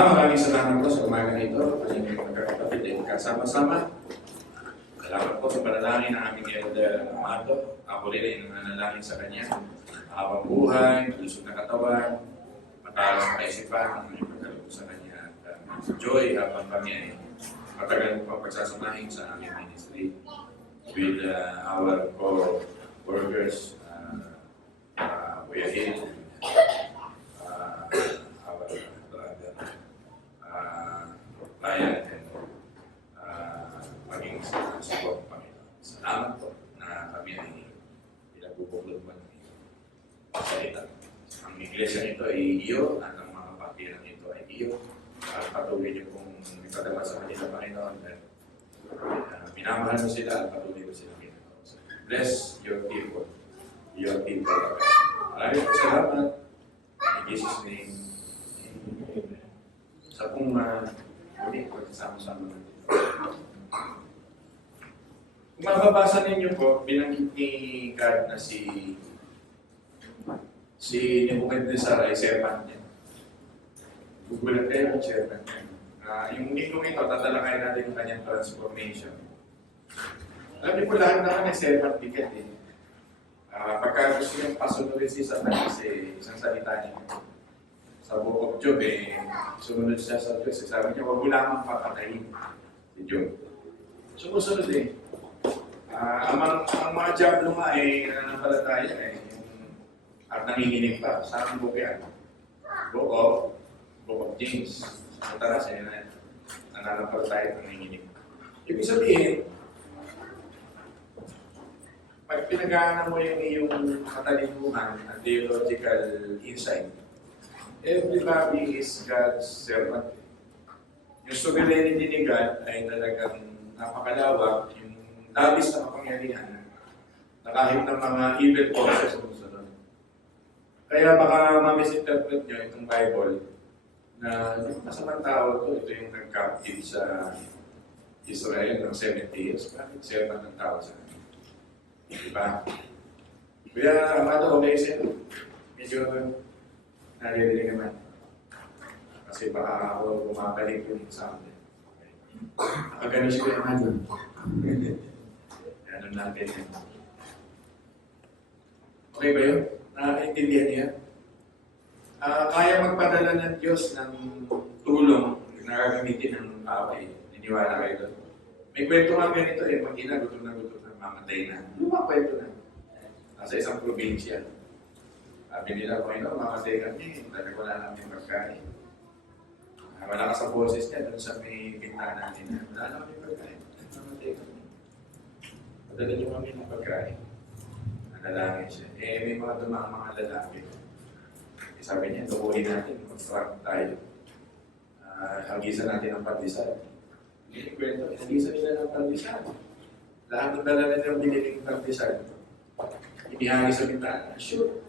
Maraming salamat po sa umaga na ito. Kanyang magkakapatid ay kasama-sama. Salamat po sa panalangin ng aming Elder Amato. Ako rin ay nanalangin sa kanya. Habang buhay, malusog na katawan, matalas na kaisipan, ang aming pagkaloob sa kanya. At joy habang kami ay matagal po pagsasamahin sa aming ministry with our co-workers, Kuya Hill, our brother, Ryan, and maging sa po, Panginoon. Salamat po na kami ay pinagbubukod mo ng salita. Ang iglesia nito ay iyo, at ang mga patirang nito ay iyo. At patuloy niyo pong ipadawa sa kanila, Panginoon. Minamahal mo sila at patuloy mo sila, Panginoon. Bless your people. Your people. Maraming salamat. In Jesus' name. Amen. Sa kung muli, pagsasama-sama natin. Kung mababasa ninyo po, binanggit ni God na si Nebuchadnezzar ay servant niya. Gugulat kayo ang servant niya. Yung lingkong ito, tatalakay natin yung kanyang transformation. Alam niyo po, lahat naman ay servant bigat eh. Pagka gusto niyang pasunurin si Satanas, isang salita niya. Sa Book of Job, sumunod siya sa Diyos. Sabi niya, huwag mo lamang papatayin si Job. Sumusunod eh. Ang mga Diablo nga nananampalataya at nanginginig pa. Saan book yan? Book of James. Matalas nananampalataya at nanginginig. Ibig sabihin, pag pinag-aanan mo yung iyong katalinuhan at theological insight, everybody is God's servant. Yung sovereignty ni God ay talagang napakalawak, yung labis na kapangyarihan na kahit ng mga evil forces sumusunod. Kaya baka ma-misinterpret nyo itong Bible na yung masamang tao ito yung nag-captive sa Israel ng 70 years. Bakit servant ng tao sa akin? Diba? Kaya Amato, okay siya. Medyo naririnig naman. Kasi baka ako bumabalik yung example. Nakagano siya naman. Ano natin yun. Okay ba yun? Nakaintindihan niya? Kaya magpadala ng Diyos ng tulong na gagamitin ng tao eh. Niniwala kayo doon. May kwento nga ganito eh. Mag-ina, gutom na mamatay na. Lumang kwento na. Nasa isang probinsya. Sabi nila, Panginoon, mamatay kami. Talaga wala namin pagkain. Wala ka sa boses niya doon sa may bintana natin. Wala namin pagkain. Mamatay kami. Padala niyo kami ng pagkain. Nanalangin siya. May mga dumang mga lalaki. Sabi niya, tukuhin natin. Construct tayo. Hagisan natin ang pandesal. Hindi kwento. Hagisan nila ng pandesal. Lahat ng dala na yung biniling pandesal. Inihagi sa bintana. Sure.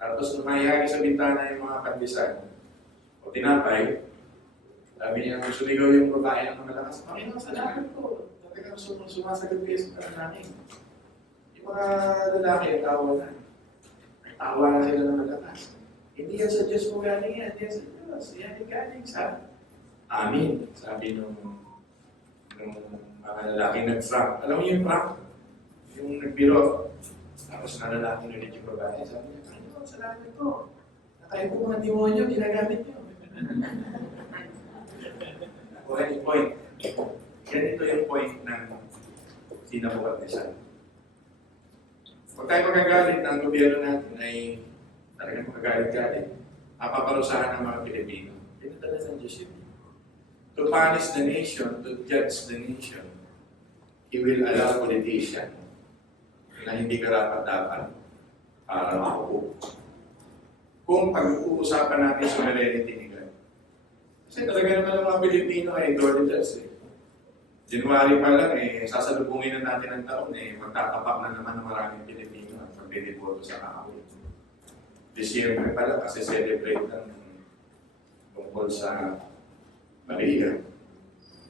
Tapos lumayagi sa bintana yung mga pandesal. O tinapay. Sabi niya, kung sumigaw yung babae ng malakas, Panginoon, salamat ko. Talagang sumasagot kayo sa parang namin. Yung mga lalaki, tawa na. Tawa na sila ng malakas. Hindi yan sa Diyos mo galing yan. Hindi yan sa Diyos. Yan yung galing sa amin. Sabi nung mga lalaking nag-frank. Alam mo yung frank? Yung nagbiro. Tapos nalalaki ulit yung babae. Sabi niya, Panginoon, salamat ko. Nakain po mga demonyo, ginagamit niyo. Okay, yung point. Ganito yung point ng sinabukat ni San. Huwag tayo magagalit ng gobyerno natin ay talagang magagalit-galit. Paparusahan ng mga Pilipino. Pinadala ng Diyos yun. To punish the nation, to judge the nation, He will allow politician na hindi karapat-dapat para makupo. Kung pag-uusapan natin sovereignty ni God. Kasi talaga naman ang mga Pilipino ay idolaters eh. January pa lang sasalubungin na natin ang taon magtatapak na naman ng maraming Pilipino at magbibiboto sa kaawin. December pa lang kasi celebrate lang tungkol sa Maria.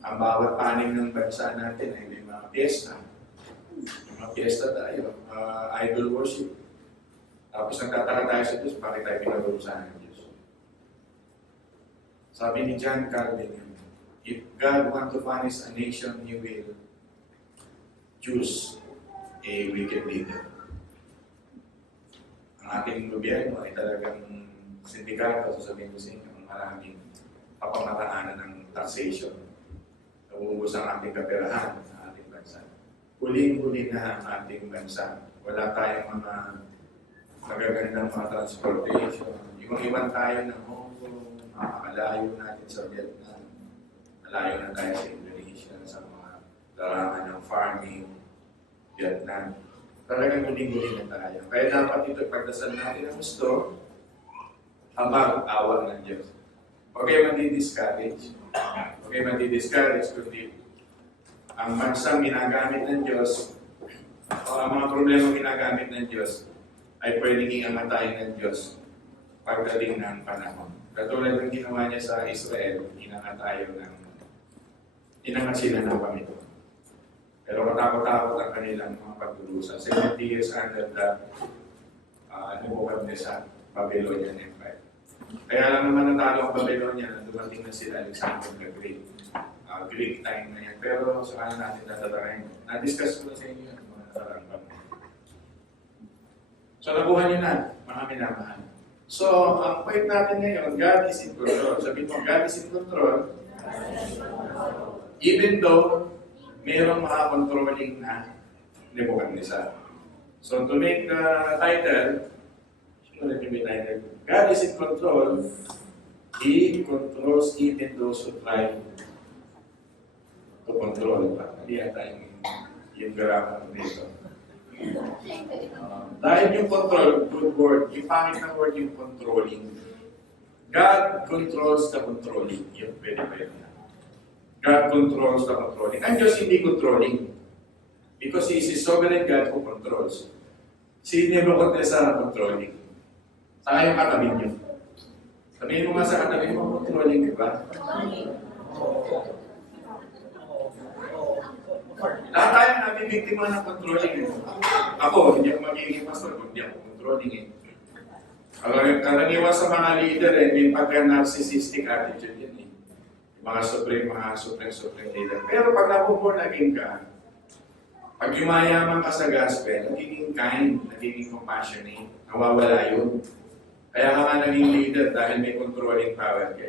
Ang bawat paning ng bansa natin ay may mga piyesta. May mga piyesta tayo, idol worship. Tapos nagtataka tayo sa Diyos, bakit tayo pinagurusahan ng Diyos? Sabi ni John Calvin, if God want to punish a nation, He will choose a wicked leader. Ang ating gobyerno ay talagang sindikato, sasabihin ko sa inyo, ang maraming papamataanan ng taxation. Nauubos ang ating kaperahan sa ating bansa. Huling-huli na ang ating bansa. Wala tayong mga magagandang mga transportation. Iwan tayo ng Hong Kong, makakalayo natin sa Vietnam. Malayo na tayo sa Indonesia, sa mga larangan ng farming, Vietnam. Talagang huling-huli na tayo. Kaya dapat ito pagdasal natin ang gusto, habang awa ng Diyos. Huwag kayo madi-discourage. Huwag kayo madi-discourage kundi ang bansang ginagamit ng Diyos o ang mga problema ginagamit ng Diyos ay pwedeng iangatayin ng Diyos pagdating ng panahon. Katulad ng ginawa niya sa Israel, inangat sila ng Panginoon. Pero katakot-takot ang kanilang mga pagdurusa. 70 years under the Nebuchadnezzar, Babylonian Empire. Kaya lang naman natalo ang Babylonia na dumating na sila Alexander the Great. Greek time na yan. Pero sa kanan natin tatatarayin. Na-discuss ko na sa inyo yan, mga natarang panahon. So nabuhan nyo na, mga minamahal. So, ang point natin ngayon, God is in control. Sabi mo, God is in control. Even though mayroong mga controlling na Nebuchadnezzar. So to make the title, let me be title. God is in control. He controls even those who try to control. Hindi yata yung grammar dito. Dahil yung control, good word, yung pangit na word yung controlling. God controls the controlling. Yun, pwede na. God controls the controlling. Ang Diyos hindi controlling. Because He is a sovereign God who controls. Si Nebuchadnezzar ang controlling. Saka yung katabi niyo. Sabihin mo nga sa katabi mo, controlling, di ba? Lahat tayo nabibiktima ng controlling. Ako, hindi ako magiging pastor kung hindi ako controlling eh. Karaniwan sa mga leader may pagka-narcissistic attitude yan eh. Mga supreme leader. Pero pag napo-born again ka, pag yumayaman ka sa gospel, nagiging kind, nagiging compassionate, nawawala yun. Kaya ka nga naging leader dahil may controlling power ka.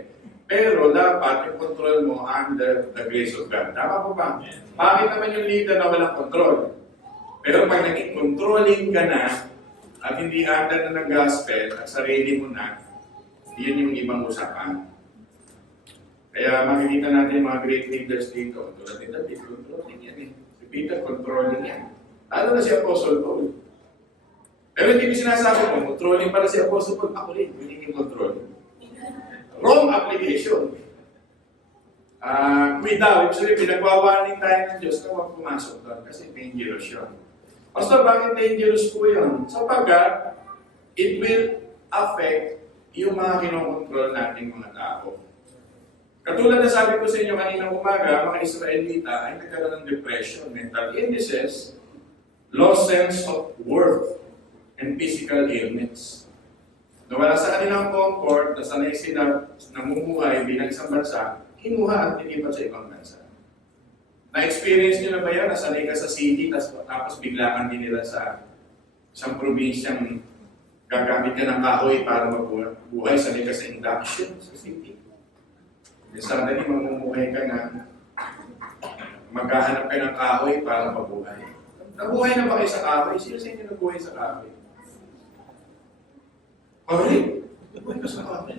Pero dapat yung control mo under the grace of God. Tama po ba? Bakit naman yung leader na walang control? Pero pag naging controlling ka na, at hindi under na ng gospel, at sarili mo na, yun yung ibang usapan. Kaya makikita natin mga great leaders dito. Tulad ni David, controlling yan eh. Si Peter, controlling yan. Lalo na si Apostle Paul. Pero hindi ko sinasabi mo, controlling para si Apostle Paul. Ako rin, hindi controlling. Wrong application. Actually, pinagwawaling tayo ng Diyos na huwag pumasok doon kasi dangerous yun. Pastor, bakit dangerous po yun? Sapagkat, it will affect yung mga kinokontrol nating mga tao. Katulad na sabi ko sa inyo kanina umaga, mga Israelita ay nagkaroon ng depression, mental illnesses, lost sense of worth, and physical illness. Nawala sa kanilang comfort, na sanay sila namumuhay bilang isang bansa, kinuha at nilipat sa ibang bansa. Na-experience nyo na ba yan? Nasanay ka sa city, tapos biglaan din nila sa isang probinsyang gagamit ka ng kahoy para mabuhay. Sanay ka sa induction sa city. Suddenly, mamumuhay ka na maghahanap ka ng kahoy para mabuhay. Nabuhay na ba kayo sa kahoy? Sino sa inyo nabuhay sa kahoy? Kahoy? Nabuhay ka sa kahoy.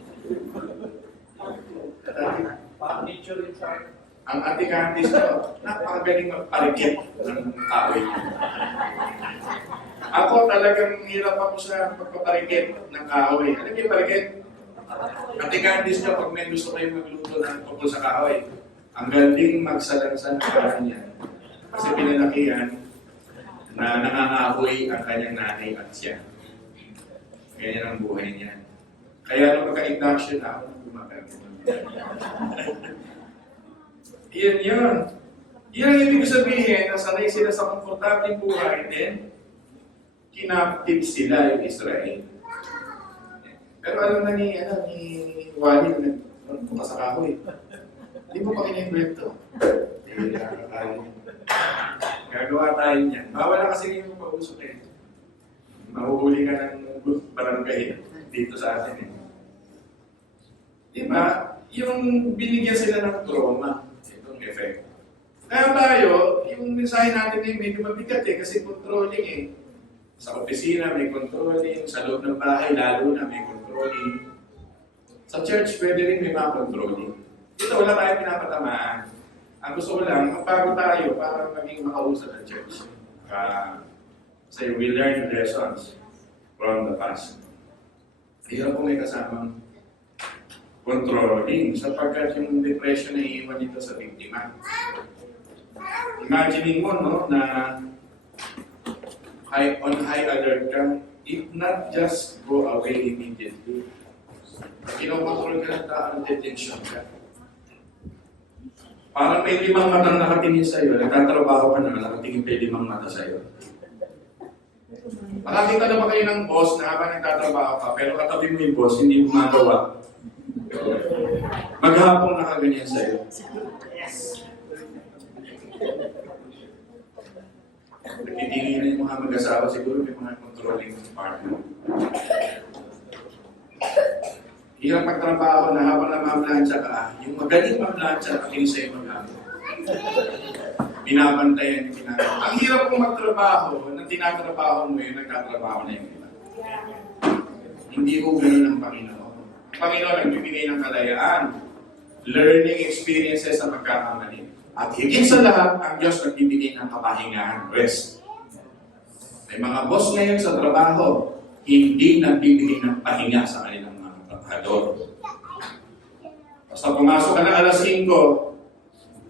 Nature inside. Ang atikantis ko, napakagaling magparikit ng kahoy. Ako talagang hirap ako sa pagpaparikit ng kahoy. Alam niyo parikit? Atikantis ko, pag may gusto kayo magluto ng tungkol sa kahoy, ang galing magsalansan ng kahoy niya. Kasi pinalakihan na nangangahoy ang kanyang nanay at siya. Ganyan ang buhay niya. Kaya nung magka-induction ako, gumagano. Yan yun. Yan ang ibig sabihin na sanay sila sa komportableng buhay din, kinaptive sila yung Israel. Pero alam na ni Wally, Bukas sa kahoy. Hindi mo pa kinikwento. Eh, nakakali. Gagawa tayo niyan. Bawal na kasi yung pausok eh. Mahuhuli ka ng barangay dito sa atin eh. Diba? Yung binigyan sila ng trauma, itong effect. Kaya tayo, yung mensahe natin ay medyo mabigat eh, kasi controlling eh. Sa opisina may controlling, sa loob ng bahay lalo na may controlling. Sa church pwede rin may mga controlling. Dito wala tayong pinapatamaan. Ang gusto ko lang, magbago tayo para maging makausap ng church. Say, we learn lessons from the past. Hirap po may kasamang controlling sapagkat yung depression na iiwan dito sa biktima. Imagine mo, no, na on high alert ka, if not just go away immediately. Kinokontrol ka ng tao, detention ka. Parang may 5 matang nakatingin sa'yo, nagtatrabaho ka na, nakatingin pa 5 mata sa'yo. Makakita na ba kayo ng boss na habang nagtatrabaho ka, pero katabi mo yung boss, hindi mo magawa. Maghapong nakaganyan sa'yo. Nagtitingin na yung mga mag-asawa, siguro may mga controlling partner. Hirap magtrabaho na habang namamlansya ka, yung magaling mamlansya, aking sa'yo magamit. Binabantayan yung ginagawa. Ang hirap kong magtrabaho, na tinatrabaho mo yun, nagtatrabaho na yung iba. Hindi ko ganun ang Panginoon. Ang Panginoon nagbibigay ng kalayaan, learning experiences sa pagkakamali. At higit sa lahat, ang Diyos nagbibigay ng kapahingahan, rest. May mga boss ngayon sa trabaho, hindi nagbibigay ng pahinga sa kanilang mga trabahador. Basta pumasok ka na alas 5,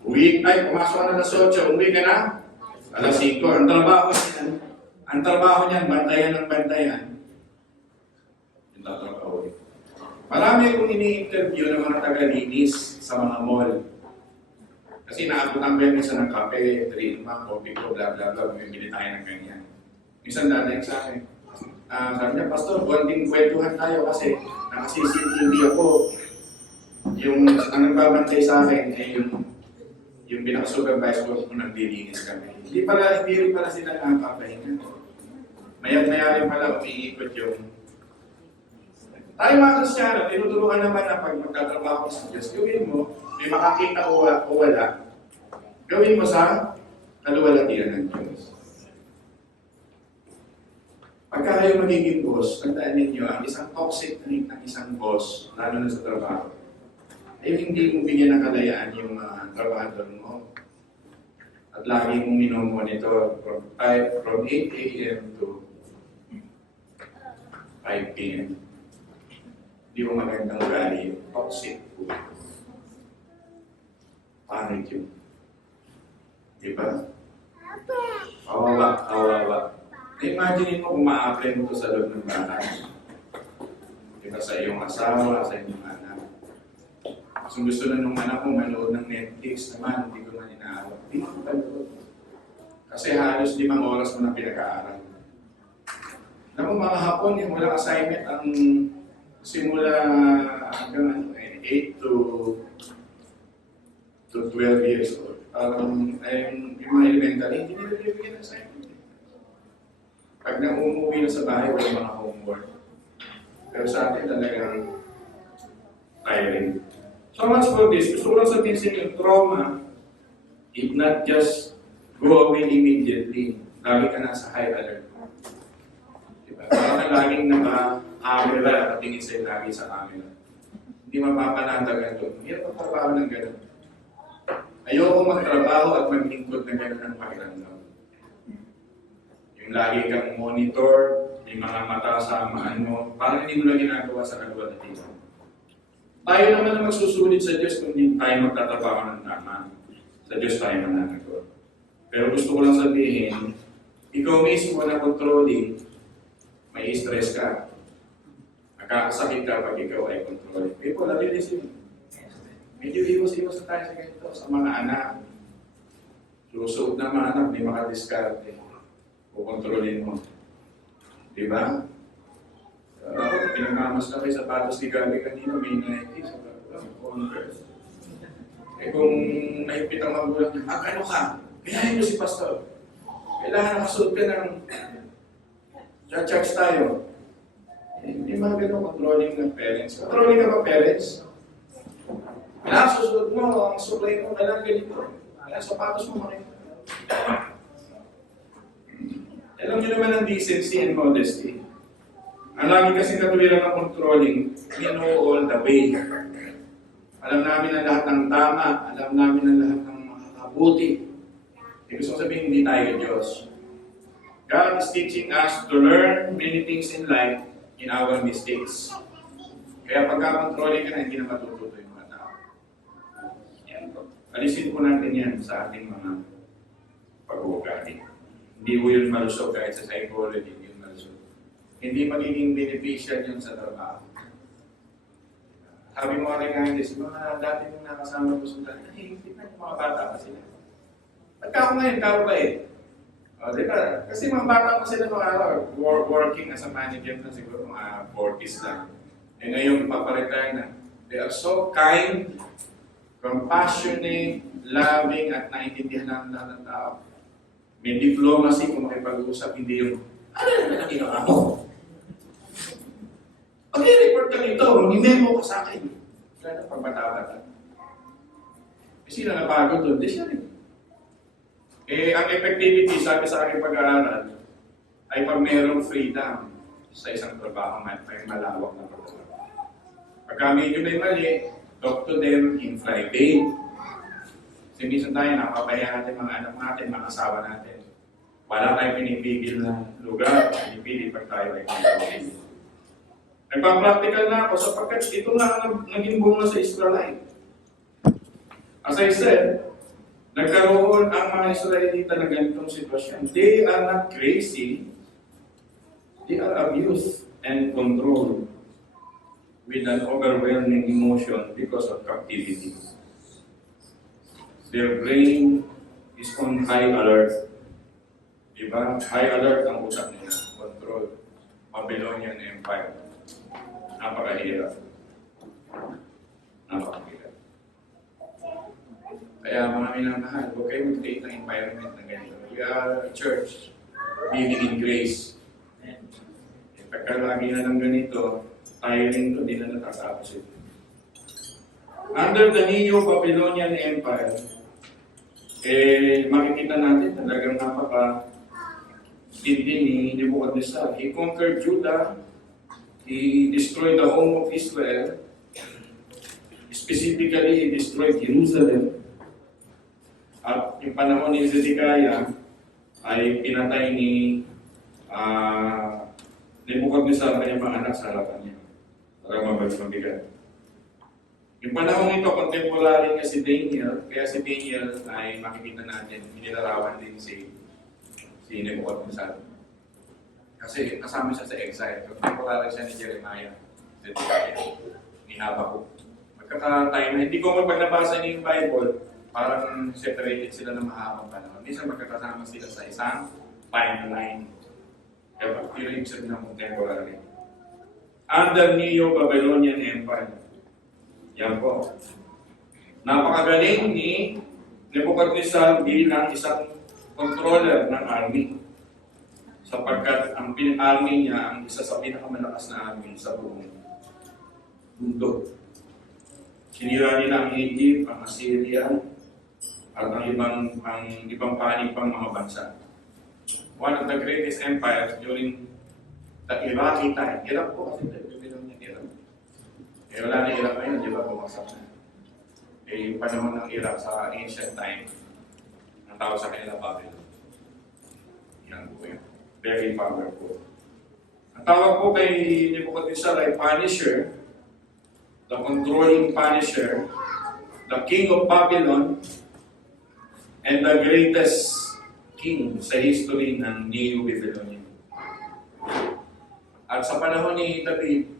pumasok ka na alas 8, uwi ka na alas 5. Ang trabaho niyan, bantayan ng bantayan. Yung tatrabaho. Marami akong ini-interview ng mga taga-linis sa mga mall. Kasi naabutan ko yan isa ng kape, drink, coffee ko, bla bla bla, bumibili tayo ng ganyan. Minsan dadating sa akin, sabi niya, Pastor, konting kwentuhan tayo kasi nakasisintindi ako. Yung ang nagbabantay sa akin ay yung pinaka-supervisor ko naglilinis kami. Hindi rin pala sila nakapahinga. Mayat-maya rin pala umiikot yung tayo mga Kristiyano, tinuturuan naman na pag magtatrabaho sa Diyos, gawin mo, may makakita o wala, gawin mo sa kaluwalhatian ng Diyos. Pagka kayo magiging boss, tandaan ninyo, ang isang toxic trait ng isang boss, lalo na sa trabaho, ay hindi mo bigyan ng kalayaan yung trabahador mo. At lagi mong minomonitor from 8 a.m. to 5 p.m. Hindi mo magandang ugali, toxic po. Pangit yun. Diba? Kawawa. Imagine mo kung ma-apply mo ito sa loob ng bahay. Diba sa iyong asawa, sa iyong anak. Kung gusto na nung anak mo manood ng Netflix naman, hindi ko man inaawat. Hindi mo panood. Kasi halos 5 oras mo na pinag-aaral. Alam mo mga hapon, yung walang assignment, ang simula hanggang 8 to 12 years old. Yung mga elementary, hindi nila bibigyan ng assignment. Pag umuwi na sa bahay, walang mga homework. Pero sa atin talagang tiring. So much for this. Gusto ko lang sabihin sa inyo, trauma, if not just go away immediately, lagi ka nasa high alert. Diba? Parang laging naka-camera, nakatingin sa'yo lagi sa camera. Hindi mapapanatagan doon. Hirap magtrabaho ng gano'n. Ayoko magtrabaho at maglingkod na gano'n ang pakiramdam. Yung lagi kang monitor, may mga mata sa maan mo, parang hindi mo na ginagawa sa kaluwalhatian. Tayo naman ang magsusulit sa Diyos kung hindi tayo magtatrabaho ng tama. Sa Diyos tayo mananagot. Pero gusto ko lang sabihin, ikaw mismo na controlling, may stress ka. Nakakasakit ka pag ikaw ay controlling. People, nabilisin. Medyo iwas-iwas na tayo sa ganito, sa mga anak. Lusog na mga anak, may makadiskarte. O kontrolin mo. Diba? Ako, pinagmamas na may sapatos ni Gabi kanina, may 90. Converse. Eh kung naipit ang magulang niya, ano ka? Kayahin mo si pastor. Kailangan nakasunod ka ng church tayo. Eh, hindi mga ganun controlling ng parents. Controlling ka ba parents? Kailangan susunod mo, ang supply mo, kailangan ganito. Kailangan sapatos mo makita. Alam niyo naman ang decency and modesty. Ang lagi kasi katuwiran ng controlling, we know all the way. Alam namin ang lahat ng tama, alam namin ang lahat ng makakabuti. Ibig sabihin, hindi tayo Diyos. God is teaching us to learn many things in life in our mistakes. Kaya pagka-controlling ka na, hindi na matututo yung mga tao. Yan po. Alisin po natin yan sa ating mga pag-uugali. Hindi po yun malusog kahit sa psychology, hindi yun malusog. Hindi magiging beneficial yun sa trabaho. Sabi mo rin nga, si mga dati mong nakasama ko sa dati, hindi na yung mga bata pa sila. Pagka ako ngayon, tao ba eh? O, di ba? Kasi mga bata pa sila mga working as a manager na siguro, mga 40s lang. Eh ngayon, paparetire na. They are so kind, compassionate, loving, at naiintindihan ng lahat ng tao. May diplomacy kung makipag-uusap, hindi yung, ano naman ang ginawa mo? Pag-i-report ka nito, mag-memo ka sa akin. Wala na pagbata-bata. Eh, sino napagod doon? Di siya rin. Eh, ang effectivity, sabi sa aking pag-aaral, ay pag mayroong freedom sa isang trabaho, may malawak na trabaho. Pagka medyo may mali, talk to them in private. Kasi minsan tayo, napapabayaan natin mga anak natin, mga asawa natin. Wala tayong pinipigil na lugar, pinipili pag tayo ay pinipigil. Nagpa-practical na ako sapagkat ito nga ang naging bunga sa Israelite. As I said, nagkaroon ang mga Israelita na ganitong sitwasyon. They are not crazy. They are abused and controlled with an overwhelming emotion because of captivity. Their brain is on high alert. Diba? High alert ang utak nila. Control. Babylonian Empire. Napakahirap. Napakahirap. Kaya mga minamahal, huwag kayo mag-create ng environment na ganito. We are a church, living in grace. Pagka lagi na lang ganito, tayo rin ito, di na natatapos ito. Under the Neo-Babylonian Empire, makikita natin talagang napaka-tindi ni Nebuchadnezzar. He conquered Judah. He destroyed the home of Israel. Specifically, he destroyed Jerusalem. At yung panahon ni Zedekiah ay pinatay ni Nebuchadnezzar kanyang mga anak sa harapan niya. Para mabigat. Yung panahon ito, contemporary niya si Daniel. Kaya si Daniel ay makikita natin, inilarawan din si Nebuchadnezzar. Kasi kasama siya sa exile. Contemporary siya ni Jeremiah, ni Habakkuk. Magkaka-time na, hindi ko pag nabasa niyo yung Bible, parang separated sila ng mahabang panahon. Minsan magkakasama sila sa isang timeline. Kaya yun yung sabi ng contemporary. Under Neo-Babylonian Empire. Yan po. Napakagaling ni Nebuchadnezzar bilang isang controller ng army. Sapagkat ang army niya ang isa sa pinakamalakas na army sa buong mundo. Sinira nila ang Egypt, ang Assyria, at ang ibang panig pang mga bansa. One of the greatest empires during the Iraqi time. Iraq po kasi bilang niya Iraq. Wala na Iraq ngayon, di ba? Bumaksak na. Yung panahon ng Iraq sa ancient time, ang tawag sa kanila Babylon. Yan po yun. Very powerful. Ang tawag po kay Nebuchadnezzar ay Punisher, the controlling Punisher, the king of Babylon, and the greatest king sa history ng Neo-Babylonian. At sa panahon ni David,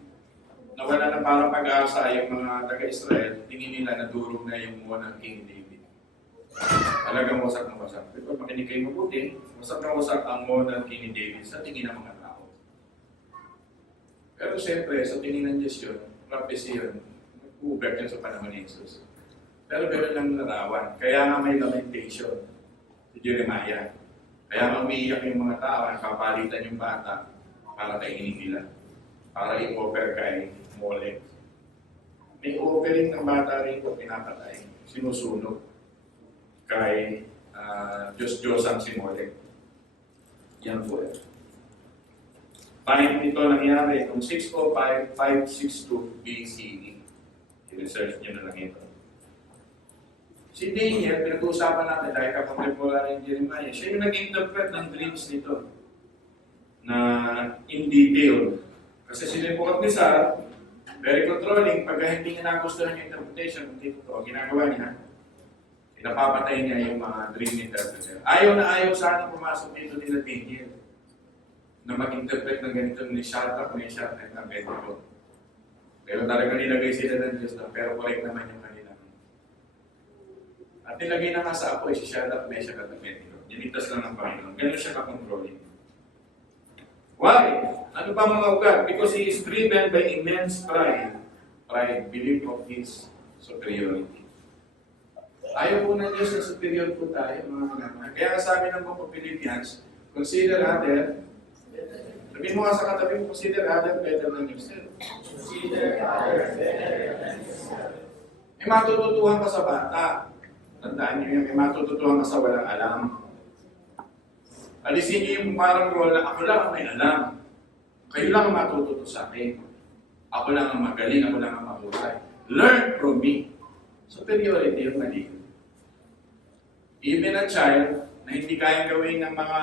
nawala na parang pag-asa yung mga taga-Israel, tingin nila na durog na yung mukha ng King David. Talagang wasak na wasak. Pero makinig kayo mabuti, wasak na wasak ang mukha ng King David sa tingin ng mga tao. Pero siyempre, sa tingin ng Diyos yun, prophecy yun, Hubert yan sa panahon ni Jesus. Pero meron lang larawan. Kaya nga may lamentation si Jeremiah. Kaya nga umiiyak yung mga tao, nakapalitan yung bata para kainin nila. Para i-offer kay Molech. May offering ng bata rin ko pinapatay. Sinusunog kay Diyos-Diyosan si Molech. Yan po eh. Time nito nangyari noong 605-562 BCE. I-research nyo na lang ito. Si Daniel, pinag-uusapan natin dahil kakontemporary ni Jeremiah, siya yung nag-interpret ng dreams nito na in detail. Kasi si Nebuchadnezzar, very controlling, pagka hindi niya nagustuhan yung interpretation, hindi ko ginagawa niya, pinapapatay niya yung mga dream interpreter. Ayaw na ayaw sana pumasok dito nila Daniel na mag-interpret ng ganito ni Shadrach, Meshach, at Abednego. Pero talagang nilagay sila ng Diyos na, pero correct naman yung kanilang. At nilagay na nga sa apoy si Shadrach, Meshach, at Abednego. Dinitas lang ng Panginoon. Ganun siya ka-controlling. Why? Ano ba mga ugat? Because he is driven by immense pride. Pride, belief of his superiority. Ayaw po ng Diyos na superior po tayo, mga mga. Kaya sabi ng Book of Philippians, consider other, sabihin mo nga sa katabi mo, consider other better than yourself. Consider others better than yourself. May matututuhan ka sa bata. Tandaan niyo yan, may matututuhan ka sa walang alam. Alisin niyo yung parang role na ako lang ang may alam. Kayo lang ang matututo sa akin. Ako lang ang magaling, ako lang ang mahusay. Learn from me. Superiority yung mali. Even a child na hindi kayang gawin ng mga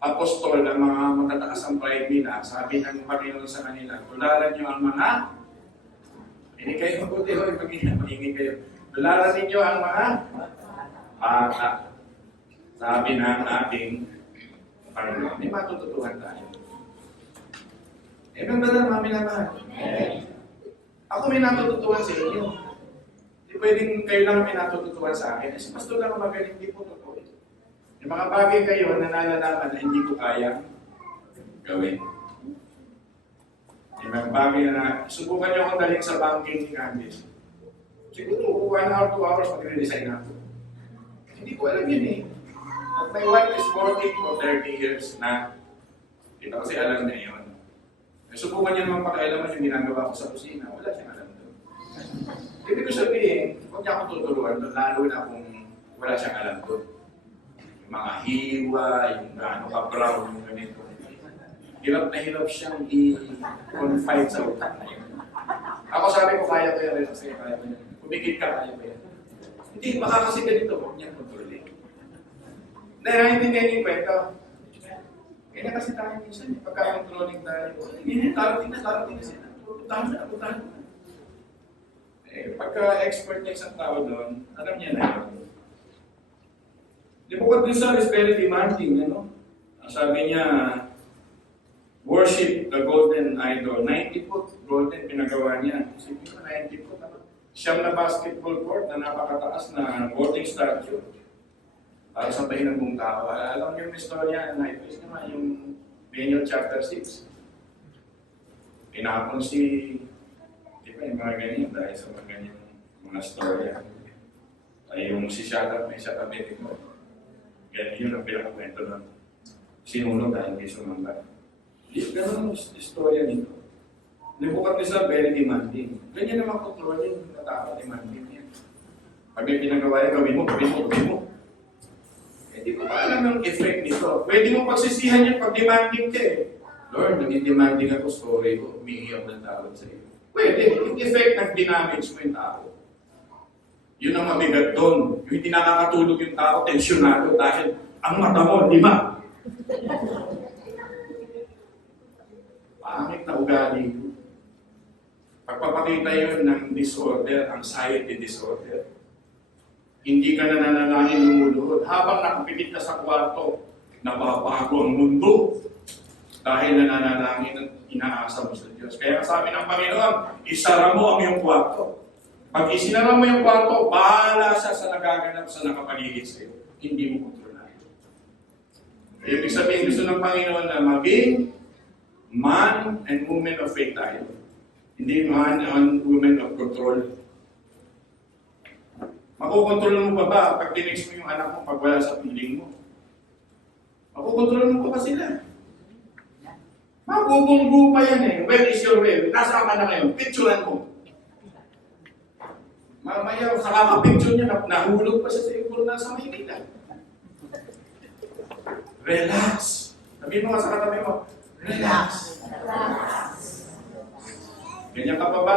apostol, ng mga matataas ang pride nila, sabi ng Panginoon sa kanila, tularan niyo ang mga, hindi kayo mabuti ho, magiging kayo. Tularan ninyo ang mga bata. Sabi ng ating Panginoon. May matututuhan tayo. Amen ba na, mami naman? Ako may natututuhan sa inyo. Hindi pwedeng kayo lang may natututuhan sa akin. Si pastor lang ang magaling, hindi po totoo. Yung mga bagay kayo na nalalaman na hindi ko kaya gawin. Yung mga bagay na subukan nyo akong dalhin sa banking ni Candice. Siguro, 1 hour, 2 hours magre-resign ako. Hindi ko alam yun eh. At my wife is working for 30 years na. Ito kasi alam niya yun. Subukan niya naman pakialaman yung ginagawa ko sa kusina. Wala siyang alam doon. Ibig ko sabihin, huwag niya akong tutuluan doon, lalo na kung wala siyang alam doon. Yung mga hiwa, yung gaano ka-brown, yung ganito. Hirap na hirap siyang i-confide sa utak na yun. Ako sabi ko, kaya ko yan. Kasi kaya ko yan. Kumikit ka, kaya ko yan. Hindi, baka kasi ganito, huwag niya kontrolin. Naiintindihan niyo yung kwento. Kaya kasi tayo minsan, pagka-controlling tayo, hindi, tarating na sila. Puntahan na. Eh, pagka-expert niya isang tao doon, alam niya na yun. Nebuchadnezzar is very demanding, ano? Sabi niya, worship the golden idol. 90 foot golden pinagawa niya. Sige mo, 90 foot. Ano? Siyam na basketball court na napakataas na golden statue. Para sabihin ng buong tao. Alam niyo yung istorya na ito is naman yung Daniel chapter 6. Pinapon si, di ba yung mga ganyan dahil sa mga ganyan mga storya. Ay yung si Shadrach, may Meshach, Abednego. Ganyan yun ang pinakakwento nun. Sinunog dahil hindi sumamba. Ganun ang istorya nito. Nebuchadnezzar very demanding. Ganyan naman controlling na tao, demanding yan. Pag may pinagawa yan, gawin mo. Hindi ko pa alam yung effect nito. Pwede mo pagsisihan yung pag-demanding ka eh. Lord, naging demanding ako, sorry ko, humingi ako ng tawad sa iyo. Pwede, yung effect ng dinamage mo yung tao. Yun ang mabigat doon. Yung hindi nakakatulog yung tao, tensyonado dahil ang mata mo, 5. Pangit na ugali. Pagpapakita yun ng disorder, anxiety disorder. Hindi ka na nananangin lumuluhod. Habang nakapikit ka sa kwarto, nababago ang mundo. Dahil nananangin at inaasa mo sa Diyos. Kaya sabi ng Panginoon, isara mo ang iyong kwarto. Pag isinara mo yung kwarto, bahala siya sa nagaganap sa nakapaligid sa iyo. Hindi mo kontrolado. Ibig sabihin, gusto ng Panginoon na maging man and woman of faith tayo. Hindi man on women of control. Makukontrol mo pa ba pag tinext mo yung anak mo pag wala sa piling mo? Makukontrol mo pa ba sila? Mabubunggo pa yan eh. Where is your will? Nasaan ka na ngayon? Picturean mo. Mamaya, sa kakapicture niya, nahulog pa siya sa ibon na sa Maynila. Relax. Sabihin mo nga sa katabi mo, relax. Ganyan ka pa ba,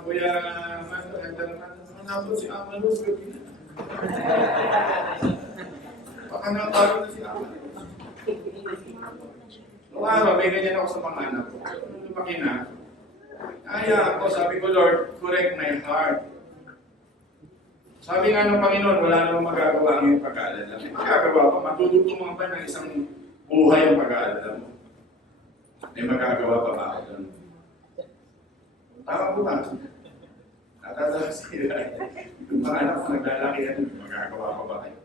Kuya Mando? Manapot si Ama Luz. Baka napalo na si Ama Luz. Noong araw, may ganyan ako sa mga anak ko. Nung lumaki na, kaya ako, sabi ko, Lord, correct my heart. Sabi nga ng Panginoon, wala namang magagawa ang iyong pag-aalala. May magagawa pa, matututulungan pa ng isang buhay ang pag-aalala mo. May magagawa pa ba ako doon? Tama po ba? Natatawa sila. Yung mga anak ko naglalaki yan, may magagawa pa ba kayo?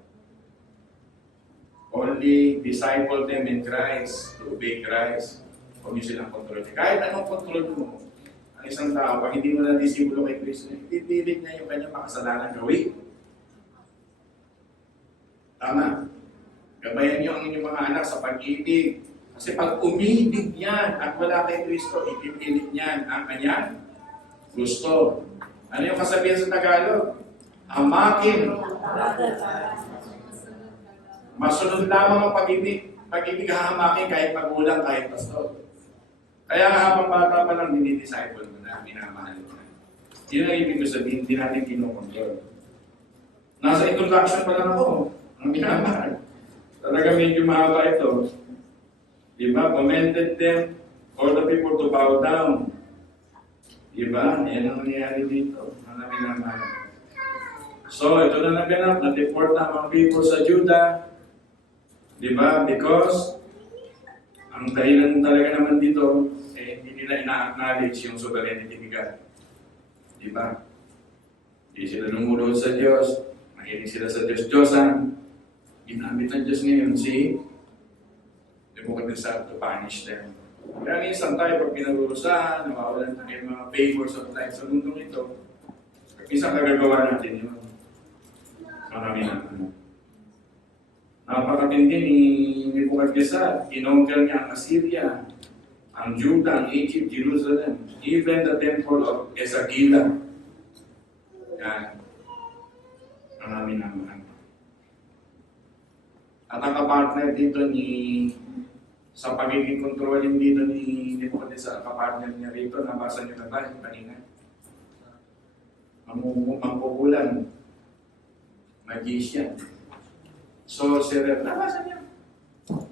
Only disciple them in Christ, to obey Christ. Huwag niyo silang kontrol. Kahit anong kontrol mo, ang isang tao, pag hindi mo na disipulo kay Kristo, ipipilit niya yung kanyang makasalanan gawin. Tama. Gabayan niyo ang inyong mga anak sa pag-ibig. Kasi pag umibig yan at wala kay Kristo, ipipilit niyan ang kanyang gusto. Ano yung kasabihan sa Tagalog? Hamakin. Masunod lamang ang pag-ibig. Pag-ibig hahamakin kahit magulang, kahit pastor. Kaya nga habang bata pa lang, dinidisciple mo na, minamahal mo na. Yun ang ibig ko sabihin, hindi natin kinokontrol. Nasa introduction pa lang ako, ang minamahal. Talaga medyo mahaba ito. Diba? Commended them, all the people to bow down. Diba? Yan ang nangyayari dito. Ang minamahal. So, ito na naganap, na-deport na mga people sa Judah. Diba? Because, ang dahilan talaga naman dito, hindi nila ina-acknowledge yung sovereignty ni God. Diba? Hindi sila lumulod sa Diyos. Mahilig sila sa Diyos-Diyosan. Ginamit ng Diyos ngayon si Nebuchadnezzar to punish them. Kaya minsan tayo pag pinarurusahan, nawawalan tayo ng mga favors of life sa mundong ito, minsan nagagawa natin yun. Marami naman. Napakatindi ni Nebuchadnezzar. Kinongkel niya ang Assyria, ang Judah, ang Egypt, Jerusalem, even the temple of Esagila. Yan. Marami naman. At ang kapartner dito sa pagiging controlling dito ni Nebuchadnezzar, ang kapartner niya rito, nabasa niyo na ba kanina? Mangkukulan, magician, sorcerer, nabasa niya.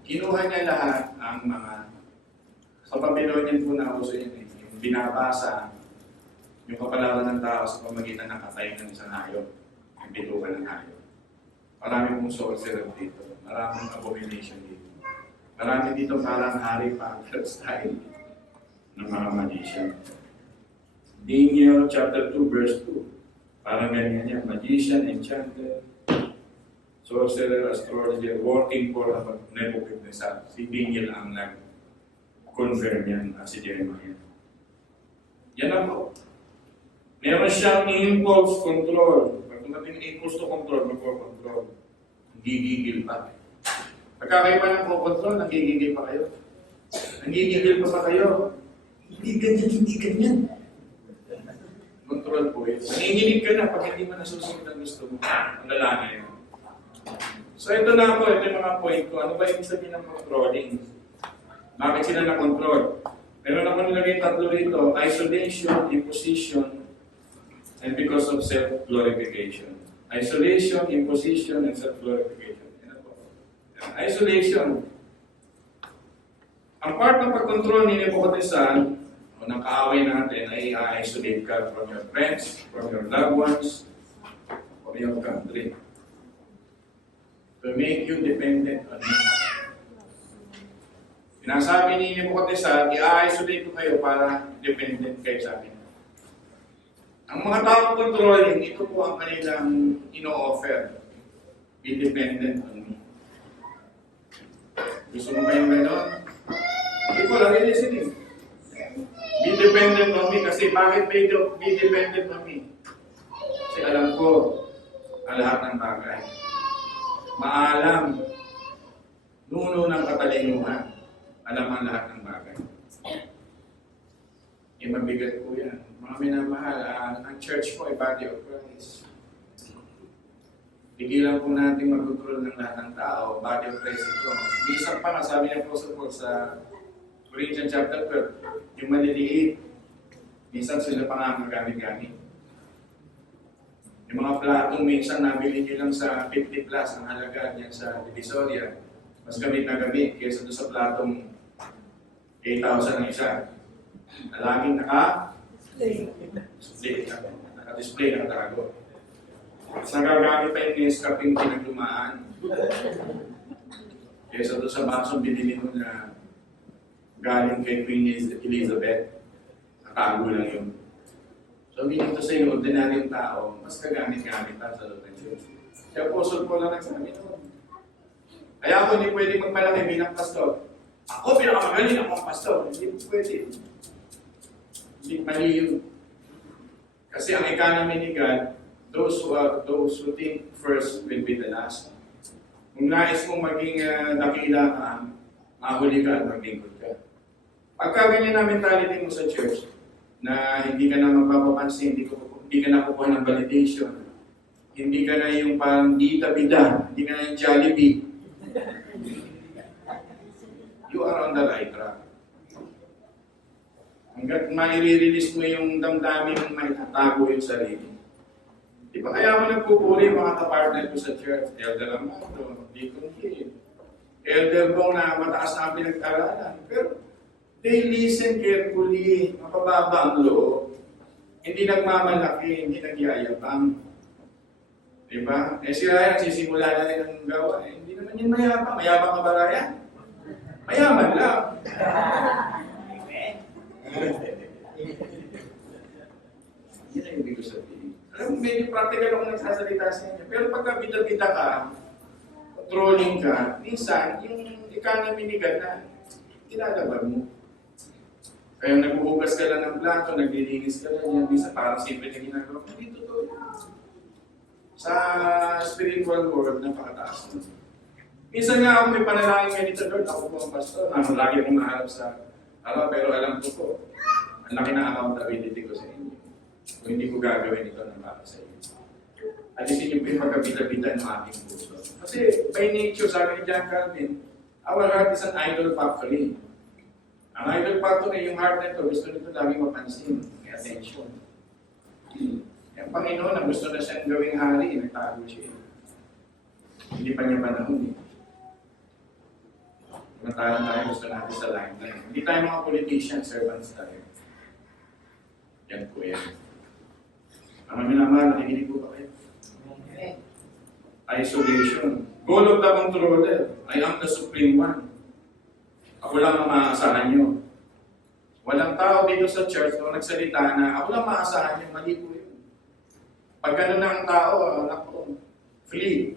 Kinuha niya lahat ang mga, sa Babylonian po na uso yun, yung binabasa, yung kapalaran ng tao sa pamagitan ng katay ng isang hayop, yung bitukan ng hayop. Marami pong sorcerer dito, maraming abomination dito. Marami dito parang Harry Potter style ng mga magician. Daniel chapter 2 verse 2. Parang ganyan yan. Magician, enchanter, sorcerer, astrologer, working for Nebuchadnezzar. Si Daniel ang nag-confirm yan at si Jeremiah. Yan ako. Meron siyang impulse control. Pag tumating impulse to control, mag-control. Gigigil pa. Pagka kayo pa ng control, nagigigil pa kayo. Nagigigil pa ba kayo? Hindi ganyan, hindi ganyan. Control po yun. Nanginginig ka na pag hindi mo nasusunod ang gusto mo. Ang lalaki yun. So ito na ako, ito yung mga point ko. Ano ba yung sabihin ng controlling? Bakit sila na-control? Meron ako nilagay tatlo rito. Isolation, imposition, and because of self-glorification. Isolation, imposition, and self-glorification. Isolation. Ang part ng pag-control ni Nebuchadnezzar o ng kaaway natin ay i-isolate ka from your friends, from your loved ones, from your country. To make you dependent on Him. Sinasabi ni Nebuchadnezzar, i-isolate ko kayo para dependent kayo sa akin. Ang mga taong controlling, ito po ang kanilang ino-offer. Be dependent on me. Gusto mo ba yung gano'n? Hindi po, lagi listening. Be dependent on me. Kasi bakit be dependent on me? Kasi alam ko ang lahat ng bagay. Maalam. Nuno ng katalinuhan. Alam ang lahat ng bagay. Mabigat po yan. Mga minamahal, ang church po ay body of Christ. Pigilan po natin mag-control ng lahat ng tao, body of Christ ito. Minsan pa nga, sabi ng Apostle Paul sa Corinthians chapter 12, yung maliliit, minsan sila pa nga magamit-gamit. Yung mga platong minsan nabili nyo lang sa 50 plus ang halaga niyan sa Divisoria, mas gamit na gamit kaysa doon sa platong 8,000 ang isa. Na laging naka-display, nakatago. Mas nagagamit pa yung Nescafing pinaglumaan. Kaysa doon sa basong binili mo na galing kay Queen Elizabeth, nakago lang yun. So, meaning to say, yung ordinaryong tao, mas kagamit-gamit pa sa loob ng Diyos. Kaya Apostle Paul lang nagsabi ito. Kaya ako hindi pwede magmalaki bilang pastor. Ako pinakamagaling akong pastor. Hindi pwede. Hindi mali yun. Kasi ang economy ni God, those who think first will be the last. Kung nais mong maging dakila ka, mahuli ka at maglingkod ka. Pagka ganyan na mentality mo sa church, na hindi ka na magpapapansin, hindi ka na kukuha ng validation, hindi ka na yung parang bida-bida, hindi ka na yung Jollibee. You are on the right track. Hanggat maire-release mo yung damdamin ng maitatago yung sarili. Di ba kaya mo nagpupuri mga kapartner ko sa church? Elder Amado, Deacon Hill, Elder Bong na mataas na ang pinag-aralan. Pero they listen carefully, mapababa ang loob. Hindi nagmamalaki, hindi nagyayabang. Di ba? Eh si Ryan, sisimula na rin ang gawa. Eh, hindi naman yun mayabang. Mayabang ka ba, Ryan? Mayaman lang. Yan ang ibig ko sabihin. Alam mo, medyo practical ako nagsasalita sa inyo. Pero pagka bida-bida ka, controlling ka, minsan, yung economy ni God na, kinalaban mo. Kaya nagbuhugas ka lang ng plato, naglilinis ka lang yan, minsan parang simple na ginagawa. Hindi totoo. Sa spiritual world, napakataas mo. Minsan nga ako may panalangin ganito, Lord, ako po ang pastor, lagi akong maharap sa pero alam ko po, ang laki na accountability ko sa inyo. Kung hindi ko gagawin ito na para sa inyo. Alisin niyo po yung pagkabita-bita ng aking puso. Kasi by nature, sabi ni John Calvin, our heart is an idol factory. Ang idol factory, yung heart nito, gusto nito laging mapansin, may attention. Yung Panginoon na gusto na siyang gawing hari, nagtago siya. Hindi pa niya panahon eh. Samantalang tayo gusto natin sa limelight. Hindi tayo mga politicians, servants tayo. Yan po yan. Ang minamahal, nakikinig po ba kayo? Isolation. Goal of the controller. I am the supreme one. Ako lang ang maaasahan nyo. Walang tao dito sa church kung nagsalita na ako lang maaasahan nyo, mali po yun. Pag gano'n ang tao, ako, flee.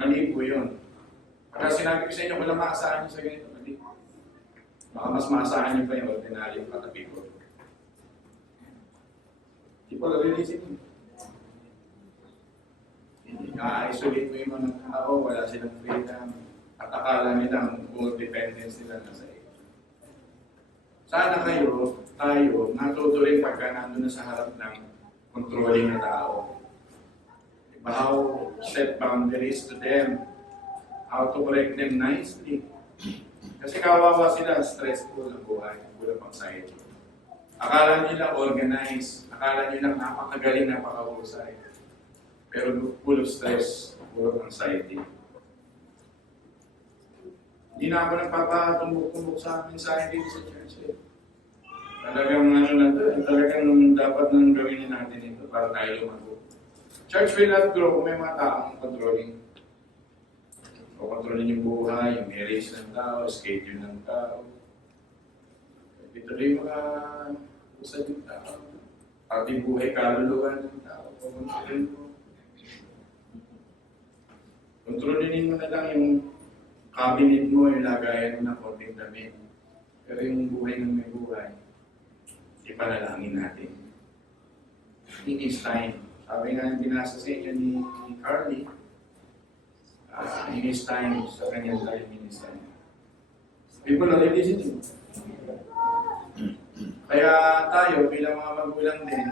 Mali po yun. Pagka sinabi ko sa inyo, walang maaasahan nyo sa ganito, mali. Baka mas maasahan nyo pa yung ordinary yung katabi ko. Hindi po nalilisin yun. Na-isolate mo yung mga tao, wala silang freedom, at akala nilang full dependence nila na sa iyo. Sana tayo, natuto rin pagka nandun na sa harap ng controlling na tao. How set boundaries to them, how to correct them nicely. Kasi kawawa sila, stressful ang buhay, full of anxiety. Akala nila organized, akala nila napakagaling, napakahusay. Pero full of stress, full of anxiety. Hindi na ako nagpapatumbok-tumbok sa amin sa dito sa church. Talagang talagang dapat nang gawin natin ito para tayo lumago. Church will not grow kung may mga taong controlling. O controlling yung buhay, yung marriage ng tao, schedule ng tao. Ito rin mga usad ng tao. Pati buhay, kaluluwa ng tao. Kontrolin mo. Kontrolin mo na lang yung cabinet mo, yung lagayan mo ng konting damit. Pero yung buhay ng may buhay, ipanalangin natin. It is time. Sabi nga yung binasa sa inyo ni Carly, it is time sa kanyang time, it is time. People are listening. Kaya tayo, bilang mga magulang din,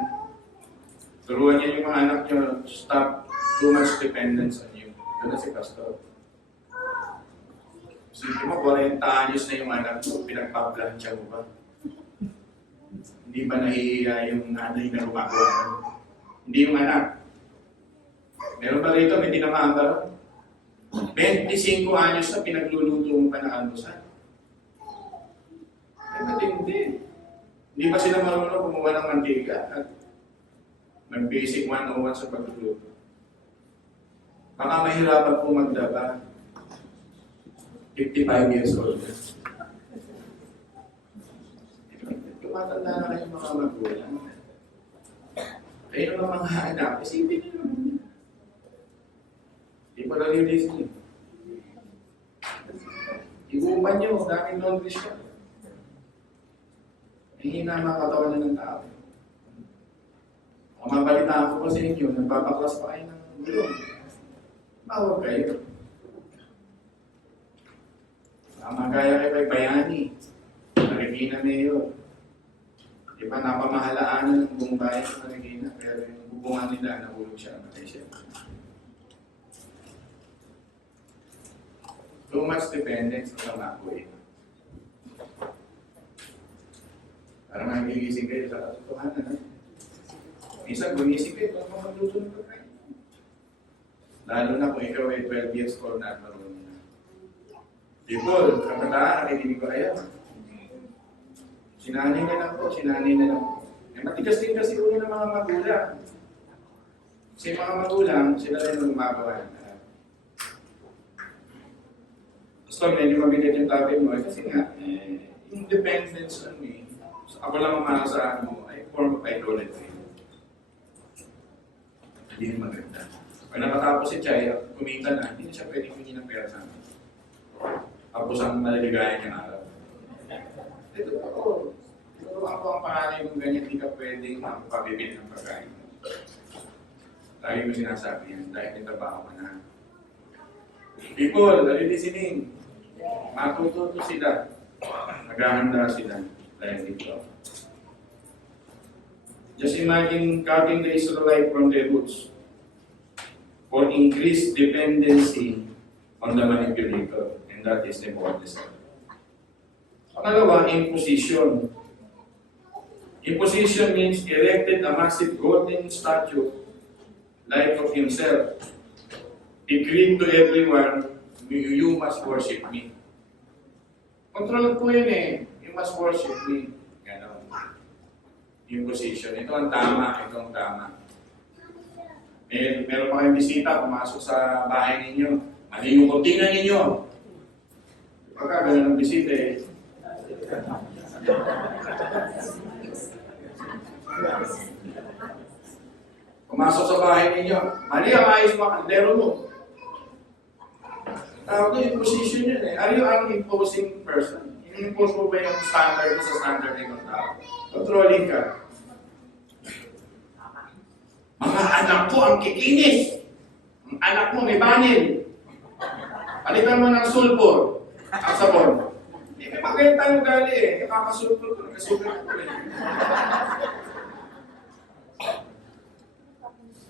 turuan niyo yung mga anak niyo, stop too much dependence on you. Ito na si Pastor. Sige mo, 40 anyos na yung anak mo, pinagpaplansya mo ba? Hindi ba nahihiya yung nanay na gumagawa? Hindi yung anak. Meron ba rito, may tinamaan ba? 25 anyos na pinagluluto mo pa na almusal. Ay, matindi. Hindi ba sila marunong kumuha ng mantika at mag-basic 101 sa pagluluto? Baka mahirapan po magdaba. 55 years old. Tumatanda na kayo mga magulang. Kayo naman mga anak, isipin nyo naman. Hindi pa nalilisin nyo. Iguman nyo, daming laundry siya. Hihina ang mga katawan na ng tao. Ang mabalitaan ko po sa inyo, nagpapaklas pa kayo ng gulong. Bawag kayo. Magaya kay Bayani, Marikina Mayor. Di ba napamahalaan ng buong bayan sa Marikina, pero yung bubungan nila, nahulog siya, matay siya. Too much dependence sa mga kuwi. Para magigising kayo sa katotohanan. Minsan, gumising kayo kung magluto ng pagkain. Lalo na kung ikaw ay 12 years old na at marunong na. People, kapataan, nakikinig ko kayo. Sinanay na lang po, sinanay na lang po. Eh, matigas din kasi ulo ng mga magulang. Kasi yung mga magulang, sila rin ang gumagawa ng lahat. Gusto medyo mabigat yung topic mo, kasi nga, yung dependence on me, so ako lang ang maasahan mo, ay form of idolatry. Hindi yung maganda. Pag nakatapos si Chay, kumita na, hindi na siya pwedeng hindi ng pera sa amin. Tapos ang naliligaya niyang araw. Ito ako. Pero ako ang pangalan ng ganyan, hindi ka pwedeng makapabibili ng pagkain. Lagi ko sinasabi yan, dahil may trabaho ka na. People, listening. Matututo sila. Naghahanda sila. Dahil dito. Just imagine cutting the Israelite from the roots for increased dependency on the manipulator. And that is the importance. Pangalawa, imposition. Imposition means erected a massive golden statue like of himself. Decreed to everyone, you must worship me. Control ko yun eh. You must worship me. Ganon. Imposition. Ito ang tama. Ito ang tama. Meron pa kayong bisita, pumasok sa bahay ninyo. Mali yung kurtina ninyo. Pagka ganun ang bisita eh. Pumasok sa bahay ninyo. Mali ang ayos mga kandero mo. Tawag yung position yun eh. Are you an imposing person? In-impose mo ba yung standard sa standard ng tao? Controlling ka. Mga anak ko ang kikinis. Ang anak mo may banil. Palitan mo ng sulfur. Ang sabon. Hindi ka magkaya tayo gali eh. Nakakasulfur ko. Nakasulat ko eh.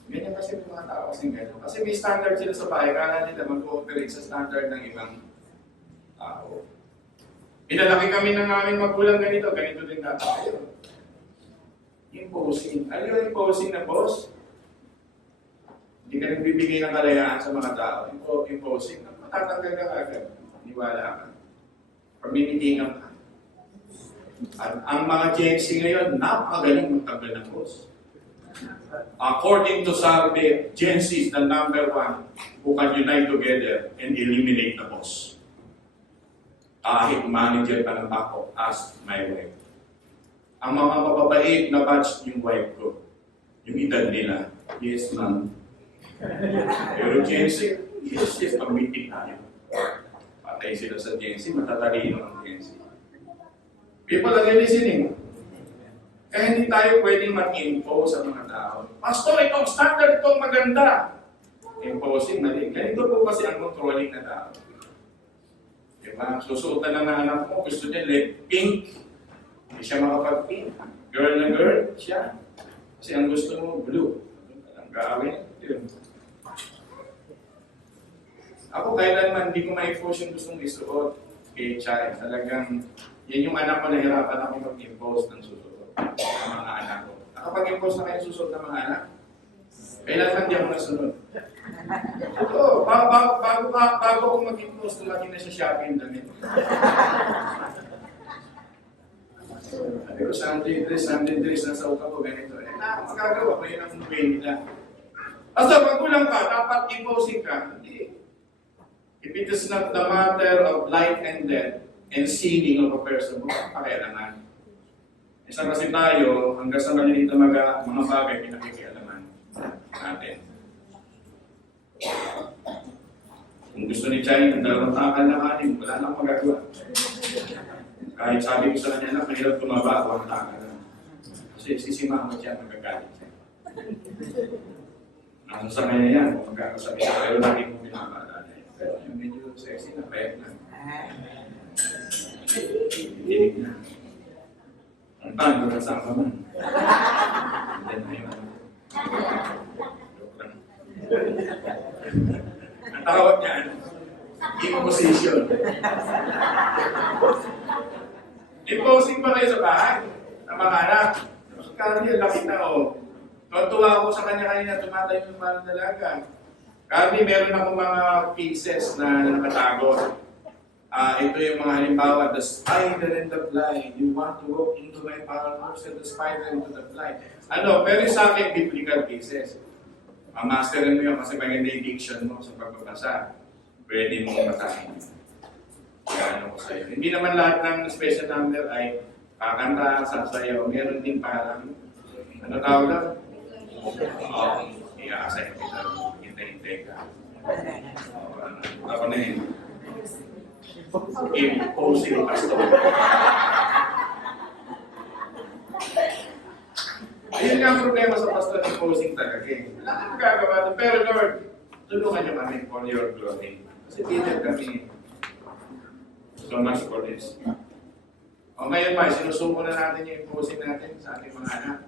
Ganyan kasi yung mga tao kasing gano'n. Kasi may standard sila sa bahay. Kala nila mag-cooperate sa standard ng ibang tao. Pinalaki kami ng aming magulang ganito. Ganito din na tayo. Imposing. Ano yung imposing na boss? Hindi ka nagbibigay ng kalayaan sa mga tao. Imposing. Matatanggal ka agad. Niwala ka. Pamimitingan ka. At ang mga Gen Z ngayon, napakagaling magtanggal ng boss. According to survey, Gen Z is the number one who can unite together and eliminate the boss. Kahit manager pa ng bako, ask my wife. Ang mga mababait na batch yung wife ko. Yung edad nila, yes ma'am. Pero Gen Z, yes, pag-meeting tayo. Patay sila sa Gen Z, matatalino ang Gen Z. People are listening. Kaya hindi tayo pwedeng mag-impose sa mga tao. Pastor, itong standard itong maganda. Imposing, mali. Ganito po kasi ang controlling na tao. Diba? Susuotan lang ng anak mo, gusto niya pink. Hindi siya makapag-pink. Girl na girl, siya. Kasi ang gusto mo, blue. Ang gawin, yun. Ako kailanman hindi ko ma-impose yung gustong isuot kay Chay. Talagang, yan yung anak ko nahirapan ako mag-impose ng susuot ng mga anak ko. Nakapag-impose na kayo susuot ng mga anak? Kailanman di ako nasunod. Oo, bago ako mag-impose, tumating na sa shopping damit. Sabi ko, Sunday dress, nasa utak ko ganito. Magagawa ko yun ang way nila. Basta pag kulang ka, dapat imposing ka. Hindi. If it is not the matter of life and death and sinning of a person, pakialaman. Isa kasi tayo, hanggang sa maliliit na mga bagay, pinakikialaman natin. Kung gusto ni Chay, ang dalawang takal na kanin, wala nang magagawa. Kahit sabi ko sa kanya na, mahirap tumaba, huwag takal na. Kasi sisimangot siya, magagalit siya. Nasa sa kanya yan, kung magkakasabi siya, pero lagi mo pinapaalala. Pero yung medyo sexy na, payag na. Dinig na. Ang tango kasama man. Then na yun. Joke lang. Ang tawag niyan, imposition. Imposing pa kayo sa bahay ng mga anak. Carly, laki na o. Tuwa ako sa kanya kanina, tumatayo yung mga dalaga. Carly, meron ako mga pieces na nakatago. Ito yung mga halimbawa, the spider and the fly. You want to walk into my parlor, said the spider into the fly. Pero sa akin, biblical pieces. Masterin mo yun kasi maganda yung diction mo sa pagbabasa. Pwede mong basahin. Kaya ano ko sa'yo. Hindi naman lahat ng special number ay kakanta, sasayaw. Meron din parang, ano tawag lang? Iaasay kita. Hintay-hintay ka. Ako na yun. Imposing pastor. Ayun nga ang problema sa pastor, imposing talaga eh. Wala kang magagawa doon. Pero Lord, tulungan niyo kami for your glory. Kasi dito kami so much for this. O ngayon pa, sinusuko na natin yung imposing natin sa ating mga anak.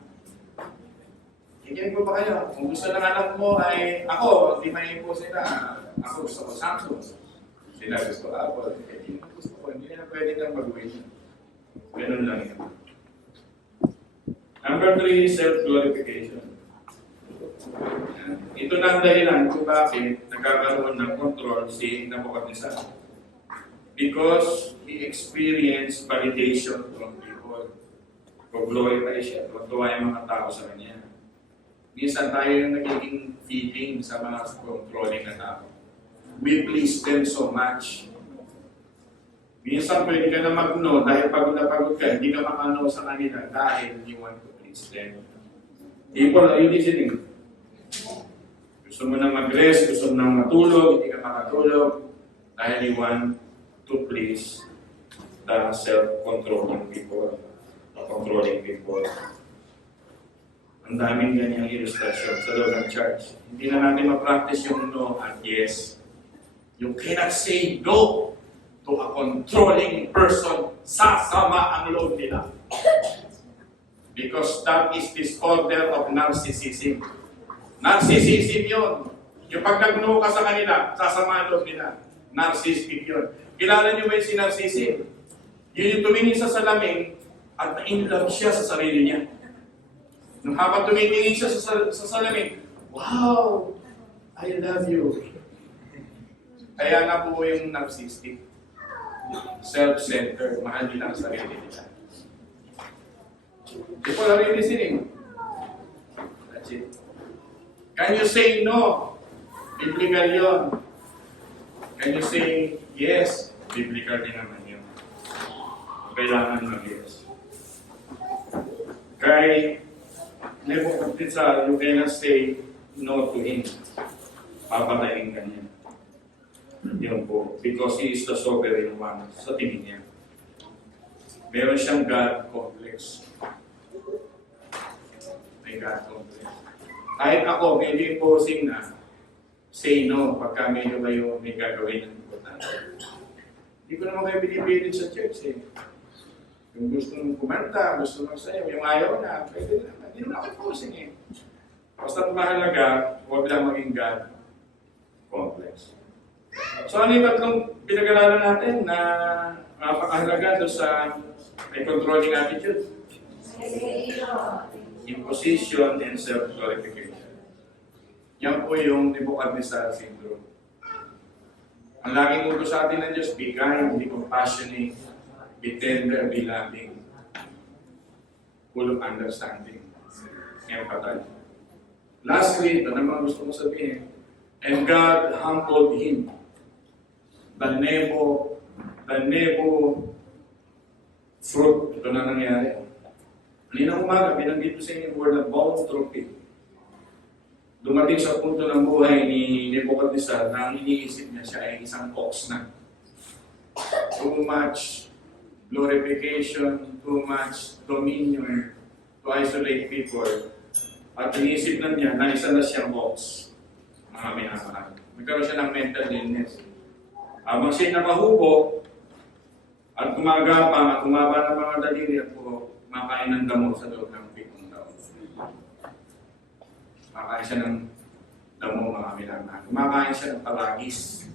Ikinig po ba kayo? Kung gusto ng anak mo ay ako, hindi may impose nila. Ako gusto ko Samsung. Sila gusto Apple. Hindi na gusto ko. Hindi na pwede kang mag-wait. Ganun lang yun. Number 3, self-glorification. Ito na ang dahilan kung bakit nagkakaroon ng control si Nebuchadnezzar. Because he experienced validation from people. Pag-glorify siya. Tuwa yung mga tao sa kanya. Minsan tayo yung nagiging feeling sa mga controlling na tao. We please them so much. Minsan pwede ka na mag-no dahil pagod na pagod ka, hindi ka makano sa kanila dahil you want to please them. People, are you listening? Gusto mo na mag-rest, gusto mo na matulog, hindi ka makatulog dahil you want to please the self-controlling people, the controlling people. Ang daming ganyang illustration sa loob ng church. Hindi na natin ma-practice yung no at yes. You cannot say no to a controlling person. Sasama ang loob nila. Because that is disorder of narcissism. Narcissism yun. Yung pag nag-no ka sa kanila, sasama ang loob nila. Narcissism yun. Kilala niyo ba yung si narcissism? Yun yung tumingin sa salamin at na-inlove siya sa sarili niya. Nung habang tumitingin siya sa salamin, wow! I love you. Kaya nga po yung narcissistic. Self-centered. Mahal nila ang sarili nila. People are really listening. That's it. Can you say no? Biblical yun. Can you say yes? Biblical din naman yun. Kailangan mag-yes. Kay Nebuchadnezzar, you cannot say no to him. Papatayin ka niya. Yun po. Because he is the sovereign one sa tingin niya. Meron siyang God complex. may God complex. Kahit ako, medyo imposing na, say no pagka medyo kayo may gagawin ng importante. Hindi ko naman kayo binipilit sa church eh. Yung gusto mong kumanta, gusto mong sayo, yung ayaw na, pwede naman. Hindi naman ako imposing eh. Basta mahalaga, huwag lang maging God complex. So ano yung tatlong pinag-aralan natin na napakahalaga doon sa may controlling attitude? Imposition and self-glorification. Yan po yung Nebuchadnezzar syndrome. Ang laging utos sa atin ng Diyos, be kind, be compassionate, be tender, be loving, full of understanding, empathy. Lastly, ito naman gusto ko sabihin, and God humbled him. The Nebo fruit. Ito na nangyari. Kanina umaga, binanggit ko sa inyo yung word na bounty. Dumating sa punto ng buhay ni Nebuchadnezzar na ang iniisip niya siya ay isang ox na. Too much glorification, too much dominion to isolate people. At iniisip na niya na isa na siyang ox. Mga minamahal. Magkaroon siya ng mental illness. Habang siya'y nakahubo at gumagapang at kumaba ng mga daliri at puro makain ng damo sa loob ng 7 taon. Makain siya ng damo, mga minamahal. Kumakain siya ng palagis.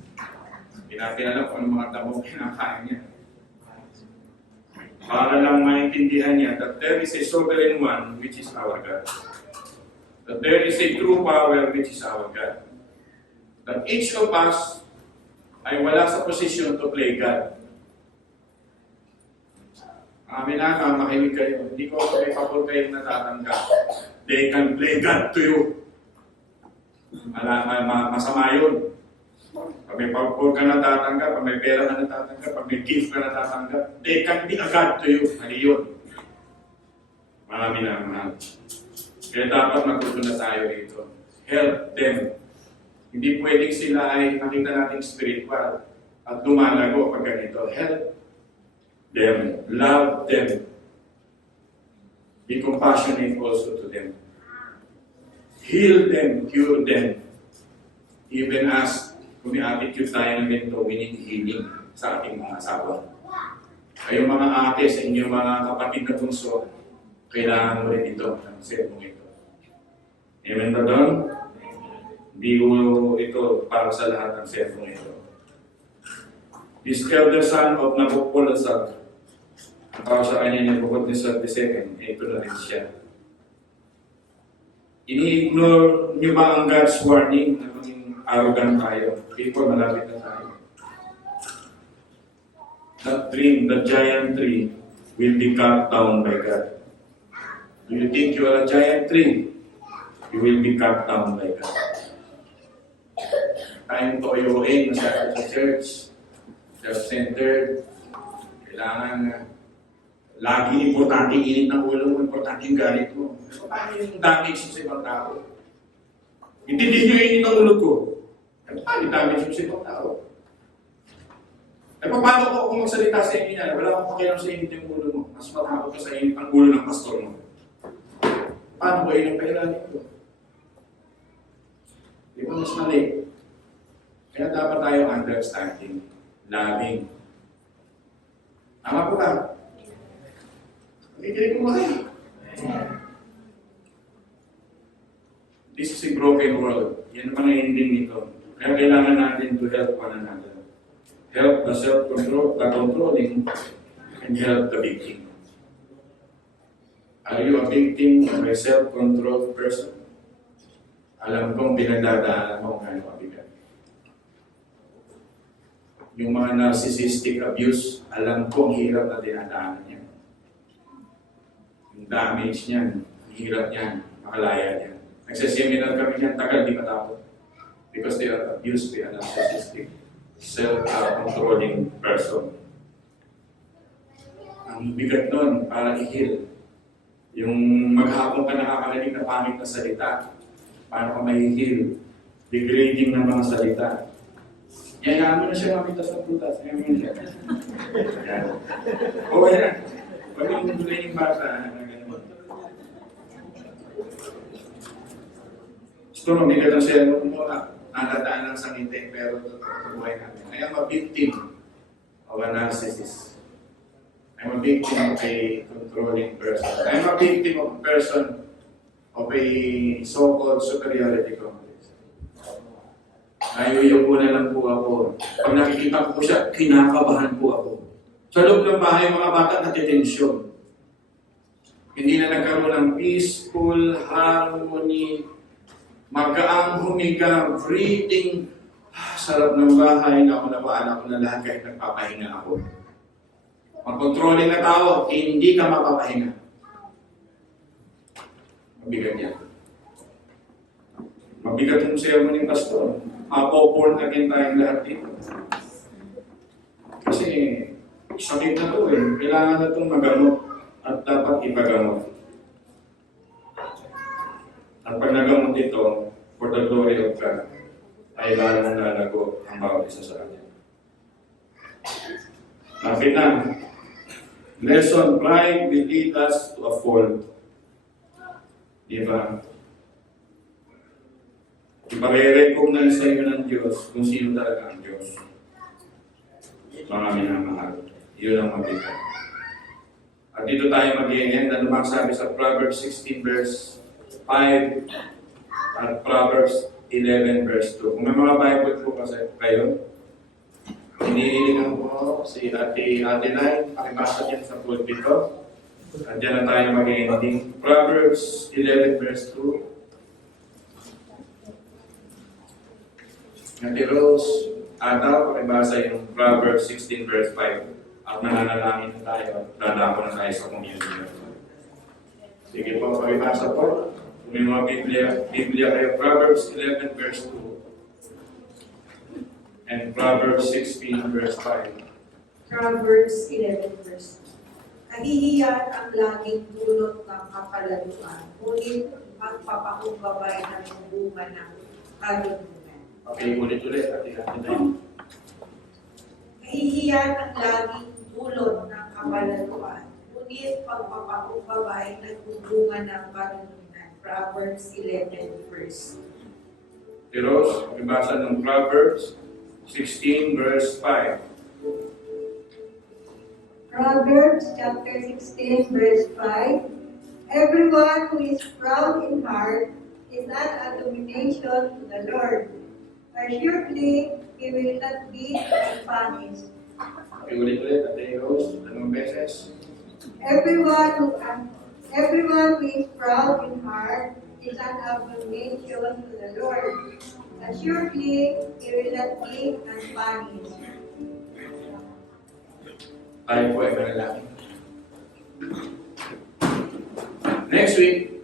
Pinapinalam ko ng mga damo pinakain niya. Para lang maintindihan niya that there is a sovereign one which is our God. That there is a true power which is our God. That each of us ay wala sa posisyon to play God. Amin na, makinig kayo. Hindi ko may papol kayong natatanggap. They can play God to you. Masama yun. Pag may papol ka natatanggap, pag may pera ka natatanggap, pag may gift ka natatanggap, they can be a God to you. Mali yun. Marami na mahal. Kaya dapat magtuto na tayo dito. Help them. Hindi pwedeng sila ay nakita nating spiritual at lumalago pag ganito. Help them. Love them. Be compassionate also to them. Heal them. Cure them. Even as kung may attitude tayo ng ganito, we need healing sa ating mga asawa. Kayong mga ate sa inyong mga kapatid na bunso, kailangan mo rin ito ng sermong ito. Amen ba doon? Hindi mo ito para sa lahat ng sermong ito. This elder son of Nabucodonosor, ang para sa kanya Nebuchadnezzar II, ito na rin siya. Ini-ignore niyo ba ang God's warning na maging arrogant tayo? People, malapit na tayo. That dream, the giant tree, will be cut down by God. Do you think you are a giant tree? You will be cut down by God. Tayong toyoin, masyado sa church, self-centered, kailangan lagi importante init ng ulo mo, importante yung galit mo. So, paano yung damage sa ibang tao? Intindihin nyo yung init ng ulo ko. Paano yung damage mo sa ibang tao? Paano ko kung magsalita sa inyo niya? Wala akong pakialam sa init yung ulo mo. Mas matakot ka sa init ang ulo ng pastor mo. Paano ko yung pairanin ko? Di ba mas mali? Kaya dapat tayo understanding, loving. Tama po ba? Nakikinig mo ba kayo? This is a broken world. Yan naman ang ending nito. Kaya kailangan natin to help one another. Help the self-control, the controlling, and help the victim. Are you a victim of a self-controlled person? Alam kong pinagdadaanan mo kung ano kabigat. Yung mga narcissistic abuse, alam kong hirap na dinadaanan niya. Yung damage niyan, hirap niyan, makalaya niyan. Nagsaseminar kami niyan, tagal di matapos. Because they are abused by a narcissistic, self-controlling person. Ang bigat nun, para i-heal. Yung maghapon ka nakakarinig na pangit na salita, paano ka may-heal? Degrading ng mga salita. Yan mo na siya makita sa prutas. Yan mo siya. Yan. O yan. Pag yung tulay yung bata, Gusto mabigat ang sermon mo, nadadaan lang sa ngiti, pero totoo buhay natin. I am a victim of a narcissist. I'm a victim of a controlling person. I'm a victim of a person of a so-called superiority complex. Nayuyuko na lang po ako. Pag nakikita ko po siya, kinakabahan po ako. Sa loob ng bahay, mga bata natitensyon. Hindi na nagkaroon ng peaceful, harmony, magkaang humiga, breathing. Sarap ng bahay, naunawaan ako na lahat kahit nagpapahinga ako. Mag-controlling na tao, hindi ka mapapahinga. Mabigat yan. Mabigat yung sermon ng pastor. Mapo-porn again tayong lahat dito. Kasi sakit na to eh. Kailangan na itong magamot at dapat ipagamot. At pag nagamot ito, for the glory of God, ay lalong lalago ang bawat isa sa atin. Lapit na. Lesson, pride will lead us to a fall. Diba? Ipare-recognize sa iyo ng Diyos kung sino talaga ang Diyos. Mga minamahal. Yun ang mabigat. At dito tayo mag-i-end. Ano bang sabi sa Proverbs 16 verse 5 at Proverbs 11 verse 2. Kung may mga Bible po kasi kayo, hinihilingan po si Ate Nay, pakibasa dyan sa pulpit ko. At dyan na tayo mag-ending. Proverbs 11 verse 2. Ate Rose, Ata, pakibasa yung Proverbs 16 verse 5. At nananalangin na tayo. Dadako na tayo sa communion. Sige po, pakibasa po. Kung may mga Biblia kayo, Proverbs 11 verse 2. And Proverbs 16 verse 5. Proverbs 11 verse 2. Kahihiyan ang laging dulot ng kapalaluan, ngunit ang papakumbabay ng bunga ng kalunungan. Okay, ulit-ulit. Ate-ate. Kahihiyan ang laging dulot ng kapalaluan, ngunit pagpapakumbabay ng bunga ng kalunungan. Proverbs 11 verse 2. Pero, ibasa ng Proverbs 16 verse 5. Proverbs chapter 16 verse 5. Everyone who is proud in heart is an abomination to the Lord. Assuredly, he will not be punished. Okay, ulit-ulit. Ate Rose, anong beses? Everyone who is proud in heart is an abomination to the Lord. Assuredly, he will not be punished. Tayo po ay manalangin. Next week,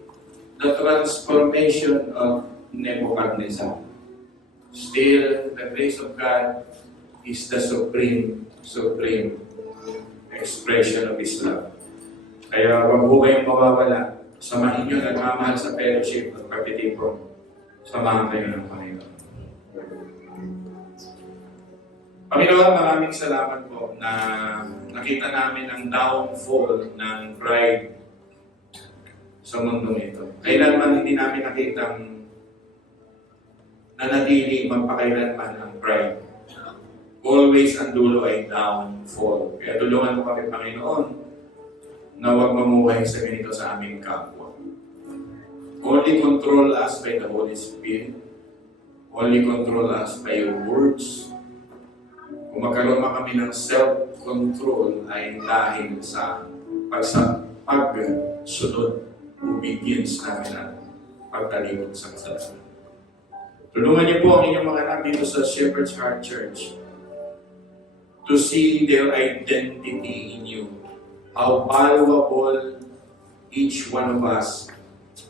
the transformation of Nebuchadnezzar. Still, the grace of God is the supreme expression of His love. Kaya huwag po kayong mawawala. Samahin nyo nagmamahal sa fellowship at pagtitipon. Samahan kayo ng Panginoon. Panginoon, maraming salamat po na nakita namin ang downfall ng pride sa mundong ito. Kailanman hindi namin nakitang nanatili magpakailanman ang pride. Always ang dulo ay downfall. Kaya tulungan mo kami, Panginoon, na huwag mamuhay sa ganito sa aming kapwa. Only control us by the Holy Spirit. Only control us by your words. Kung magkaroon man kami ng self-control ay dahil sa pagsunod, obedience namin at pagtalikod sa kasalanan. Tulungan niyo po ang inyong mga anak dito sa Shepherd's Heart Church to see their identity in you. How valuable each one of us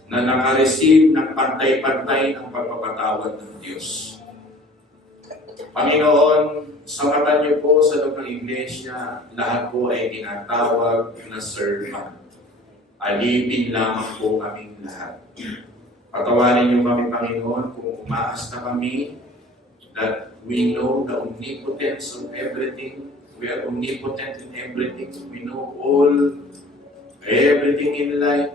na nakareceive ng pantay-pantay ng pagpapatawad ng Diyos. Panginoon, samatan niyo po sa loob ng iglesia, lahat po ay tinatawag na servant. Alipin lamang po kaming lahat. Patawarin niyo kami, Panginoon, kung umaas na kami that we know the omnipotence of everything. We are omnipotent in everything. We know everything in life.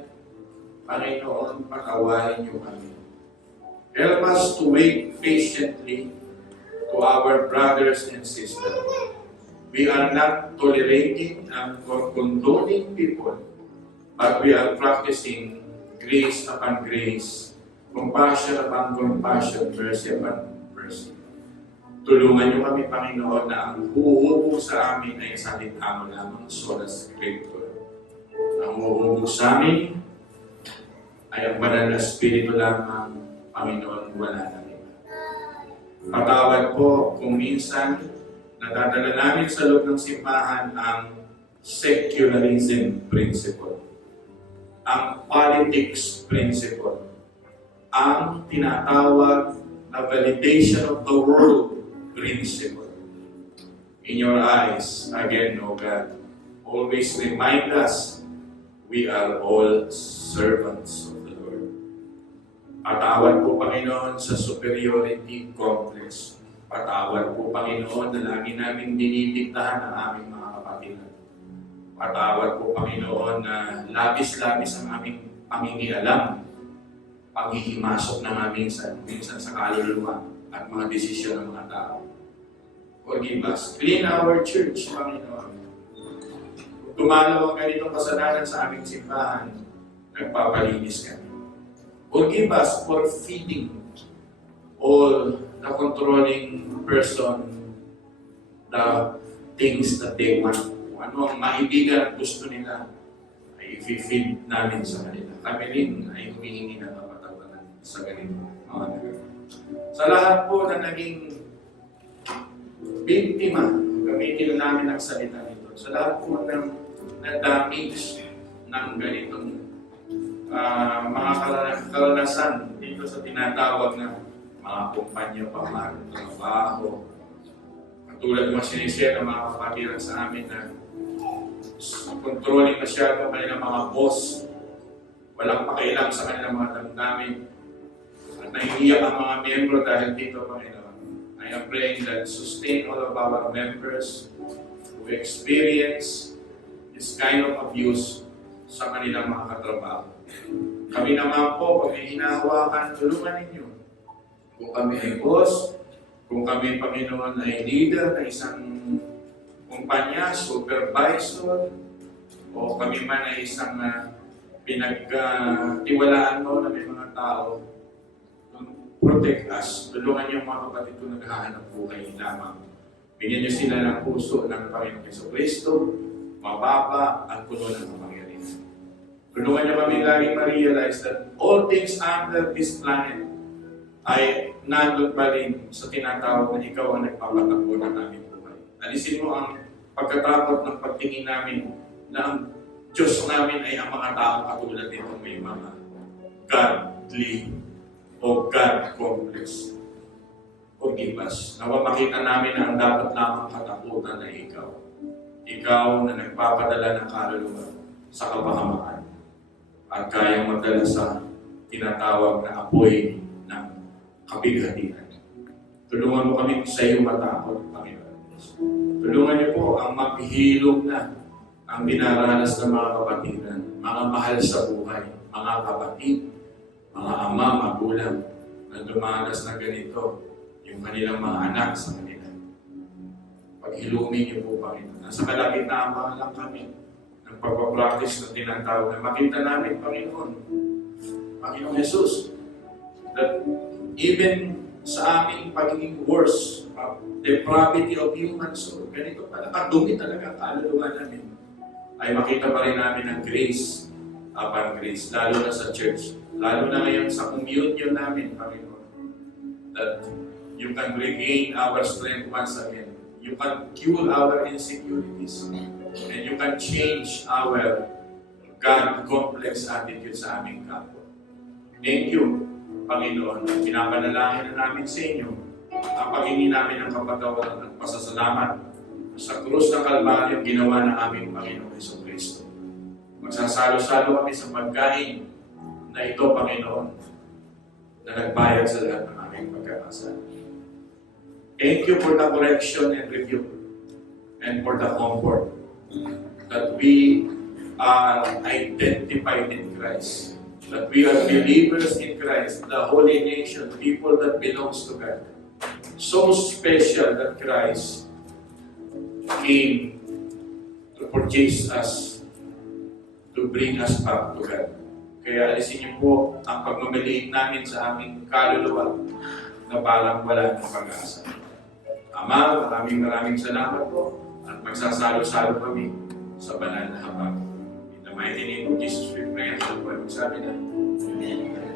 Panginoon, patawarin niyo kami. Help us to wait patiently to our brothers and sisters. We are not tolerating and condoning people, but we are practicing grace upon grace, compassion upon compassion, mercy upon mercy. Tulungan niyo kami, Panginoon, na ang huhubog sa amin ay salita mo lamang, sola scriptura. Ang huhubog sa amin ay ang banal na Espiritu lamang, Panginoon, wala na iba. Patawad po kung minsan nadadala namin sa loob ng simbahan ang secularism principle, ang politics principle, ang tinatawag na validation of the world principle. In your eyes, again, O God, always remind us we are all servants of the Lord. Patawad po, Panginoon, sa superiority complex. Patawad po, Panginoon, na lagi namin dinidiktahan ang aming mga kapatiran. Patawad po, Panginoon, na labis-labis ang aming pangingialam, panghihimasok ng aming minsan sa kaluluwa at mga desisyon ng mga tao. Forgive us. Clean our church, Panginoon. Kung tumalaw ang ganitong kasalanan sa aming simbahan, nagpapalinis kami. Forgive us for feeding all the controlling person the things that they want. Kung ano ang maibigan at gusto nila, ay i-feed namin sa kanila. Kami rin ay humihingi ng kapatawaran sa ganito. Sa lahat po na naging biktima, gamitin namin ang salita nito. Sa lahat po ng na-damage ng ganitong mga karanasan dito sa tinatawag na mga kumpanya, trabaho. Katulad ng sinishare ng mga kapatiran sa amin na controlling masyado ang kanilang mga boss. Walang pakialam sa kanilang mga damdamin. At nahihiyak ang mga miyembro dahil dito, Panginoon. I am praying that sustain all of our members who experience this kind of abuse sa kanilang mga katrabaho. Kami naman po, pag hinahawakan, tulungan ninyo. Kung kami ay boss, kung kami, Panginoon, ay leader ng isang kumpanya, supervisor, o kami man ay isang pinagtiwalaan mo na may mga tao, protect us. Tulungan niyo mga kapatid ko naghahanap buhay lamang. Bigyan niyo sila ng puso ng Panginoong Jesucristo, mababa at puno ng kapangyarihan. Tulungan niyo kami laging ma-realize that all things under this planet ay nandun pa rin sa tinatawag na ikaw ang nagpapatakbo ng aming buhay. Alisin mo ang pagkatakot ng pagtingin namin na ang Diyos namin ay ang mga taong katulad nito may mga godly o God complex. Forgive us. Nawa makita namin na ang dapat lamang katakutan ay ikaw. Ikaw na nagpapadala ng kaluluwa sa kapahamaan at kayang magdala sa tinatawag na apoy ng kabighatian. Tulungan mo kami sa iyo matakot, Panginoon. Tulungan niyo po ang maghilom na ang dinaranas ng mga kapatiran, mga mahal sa buhay, mga kapatid, mga ama, magulang, na dumanas na ganito, yung kanilang mga anak sa kanila. Paghilumin niyo po, Panginoon. Nasa kalagitnaan lang kami ng pagpapractice na tinatawag na makita namin, Panginoon Jesus, that even sa aming pagiging worse, depravity of human soul, ganito pala, kadumi talaga ang kaluluwa namin, ay makita pa rin namin ang grace upon grace, lalo na sa church, lalo na ngayon sa communion namin, Panginoon, that you can regain our strength once again. You can cure our insecurities, and you can change our God-complex attitude sa aming kapwa. Thank you, Panginoon. Pinapanalangin na namin sa inyo ang paghingi namin ng kapatawaran at pasasalamat sa krus ng Kalbaryo ginawa ng aming Panginoong Jesucristo. Magsasalo-salo kami sa pagkain na ito, Panginoon, na nagbayad sa lahat ng aming pagkakasala. Thank you for the correction and rebuke and for the comfort that we are identified in Christ. that we are believers in Christ, the holy nation, people that belongs to God. So special that Christ came to purchase us, to bring us back to God. Kaya alisin niyo po ang pagmamaliit namin sa aming kaluluwa na parang wala ng pag-asa. Ama, maraming salamat po at magsasalo-salo kami sa banal na habag. In the mighty name of Jesus, we pray and so forth. Sabi na, Amen.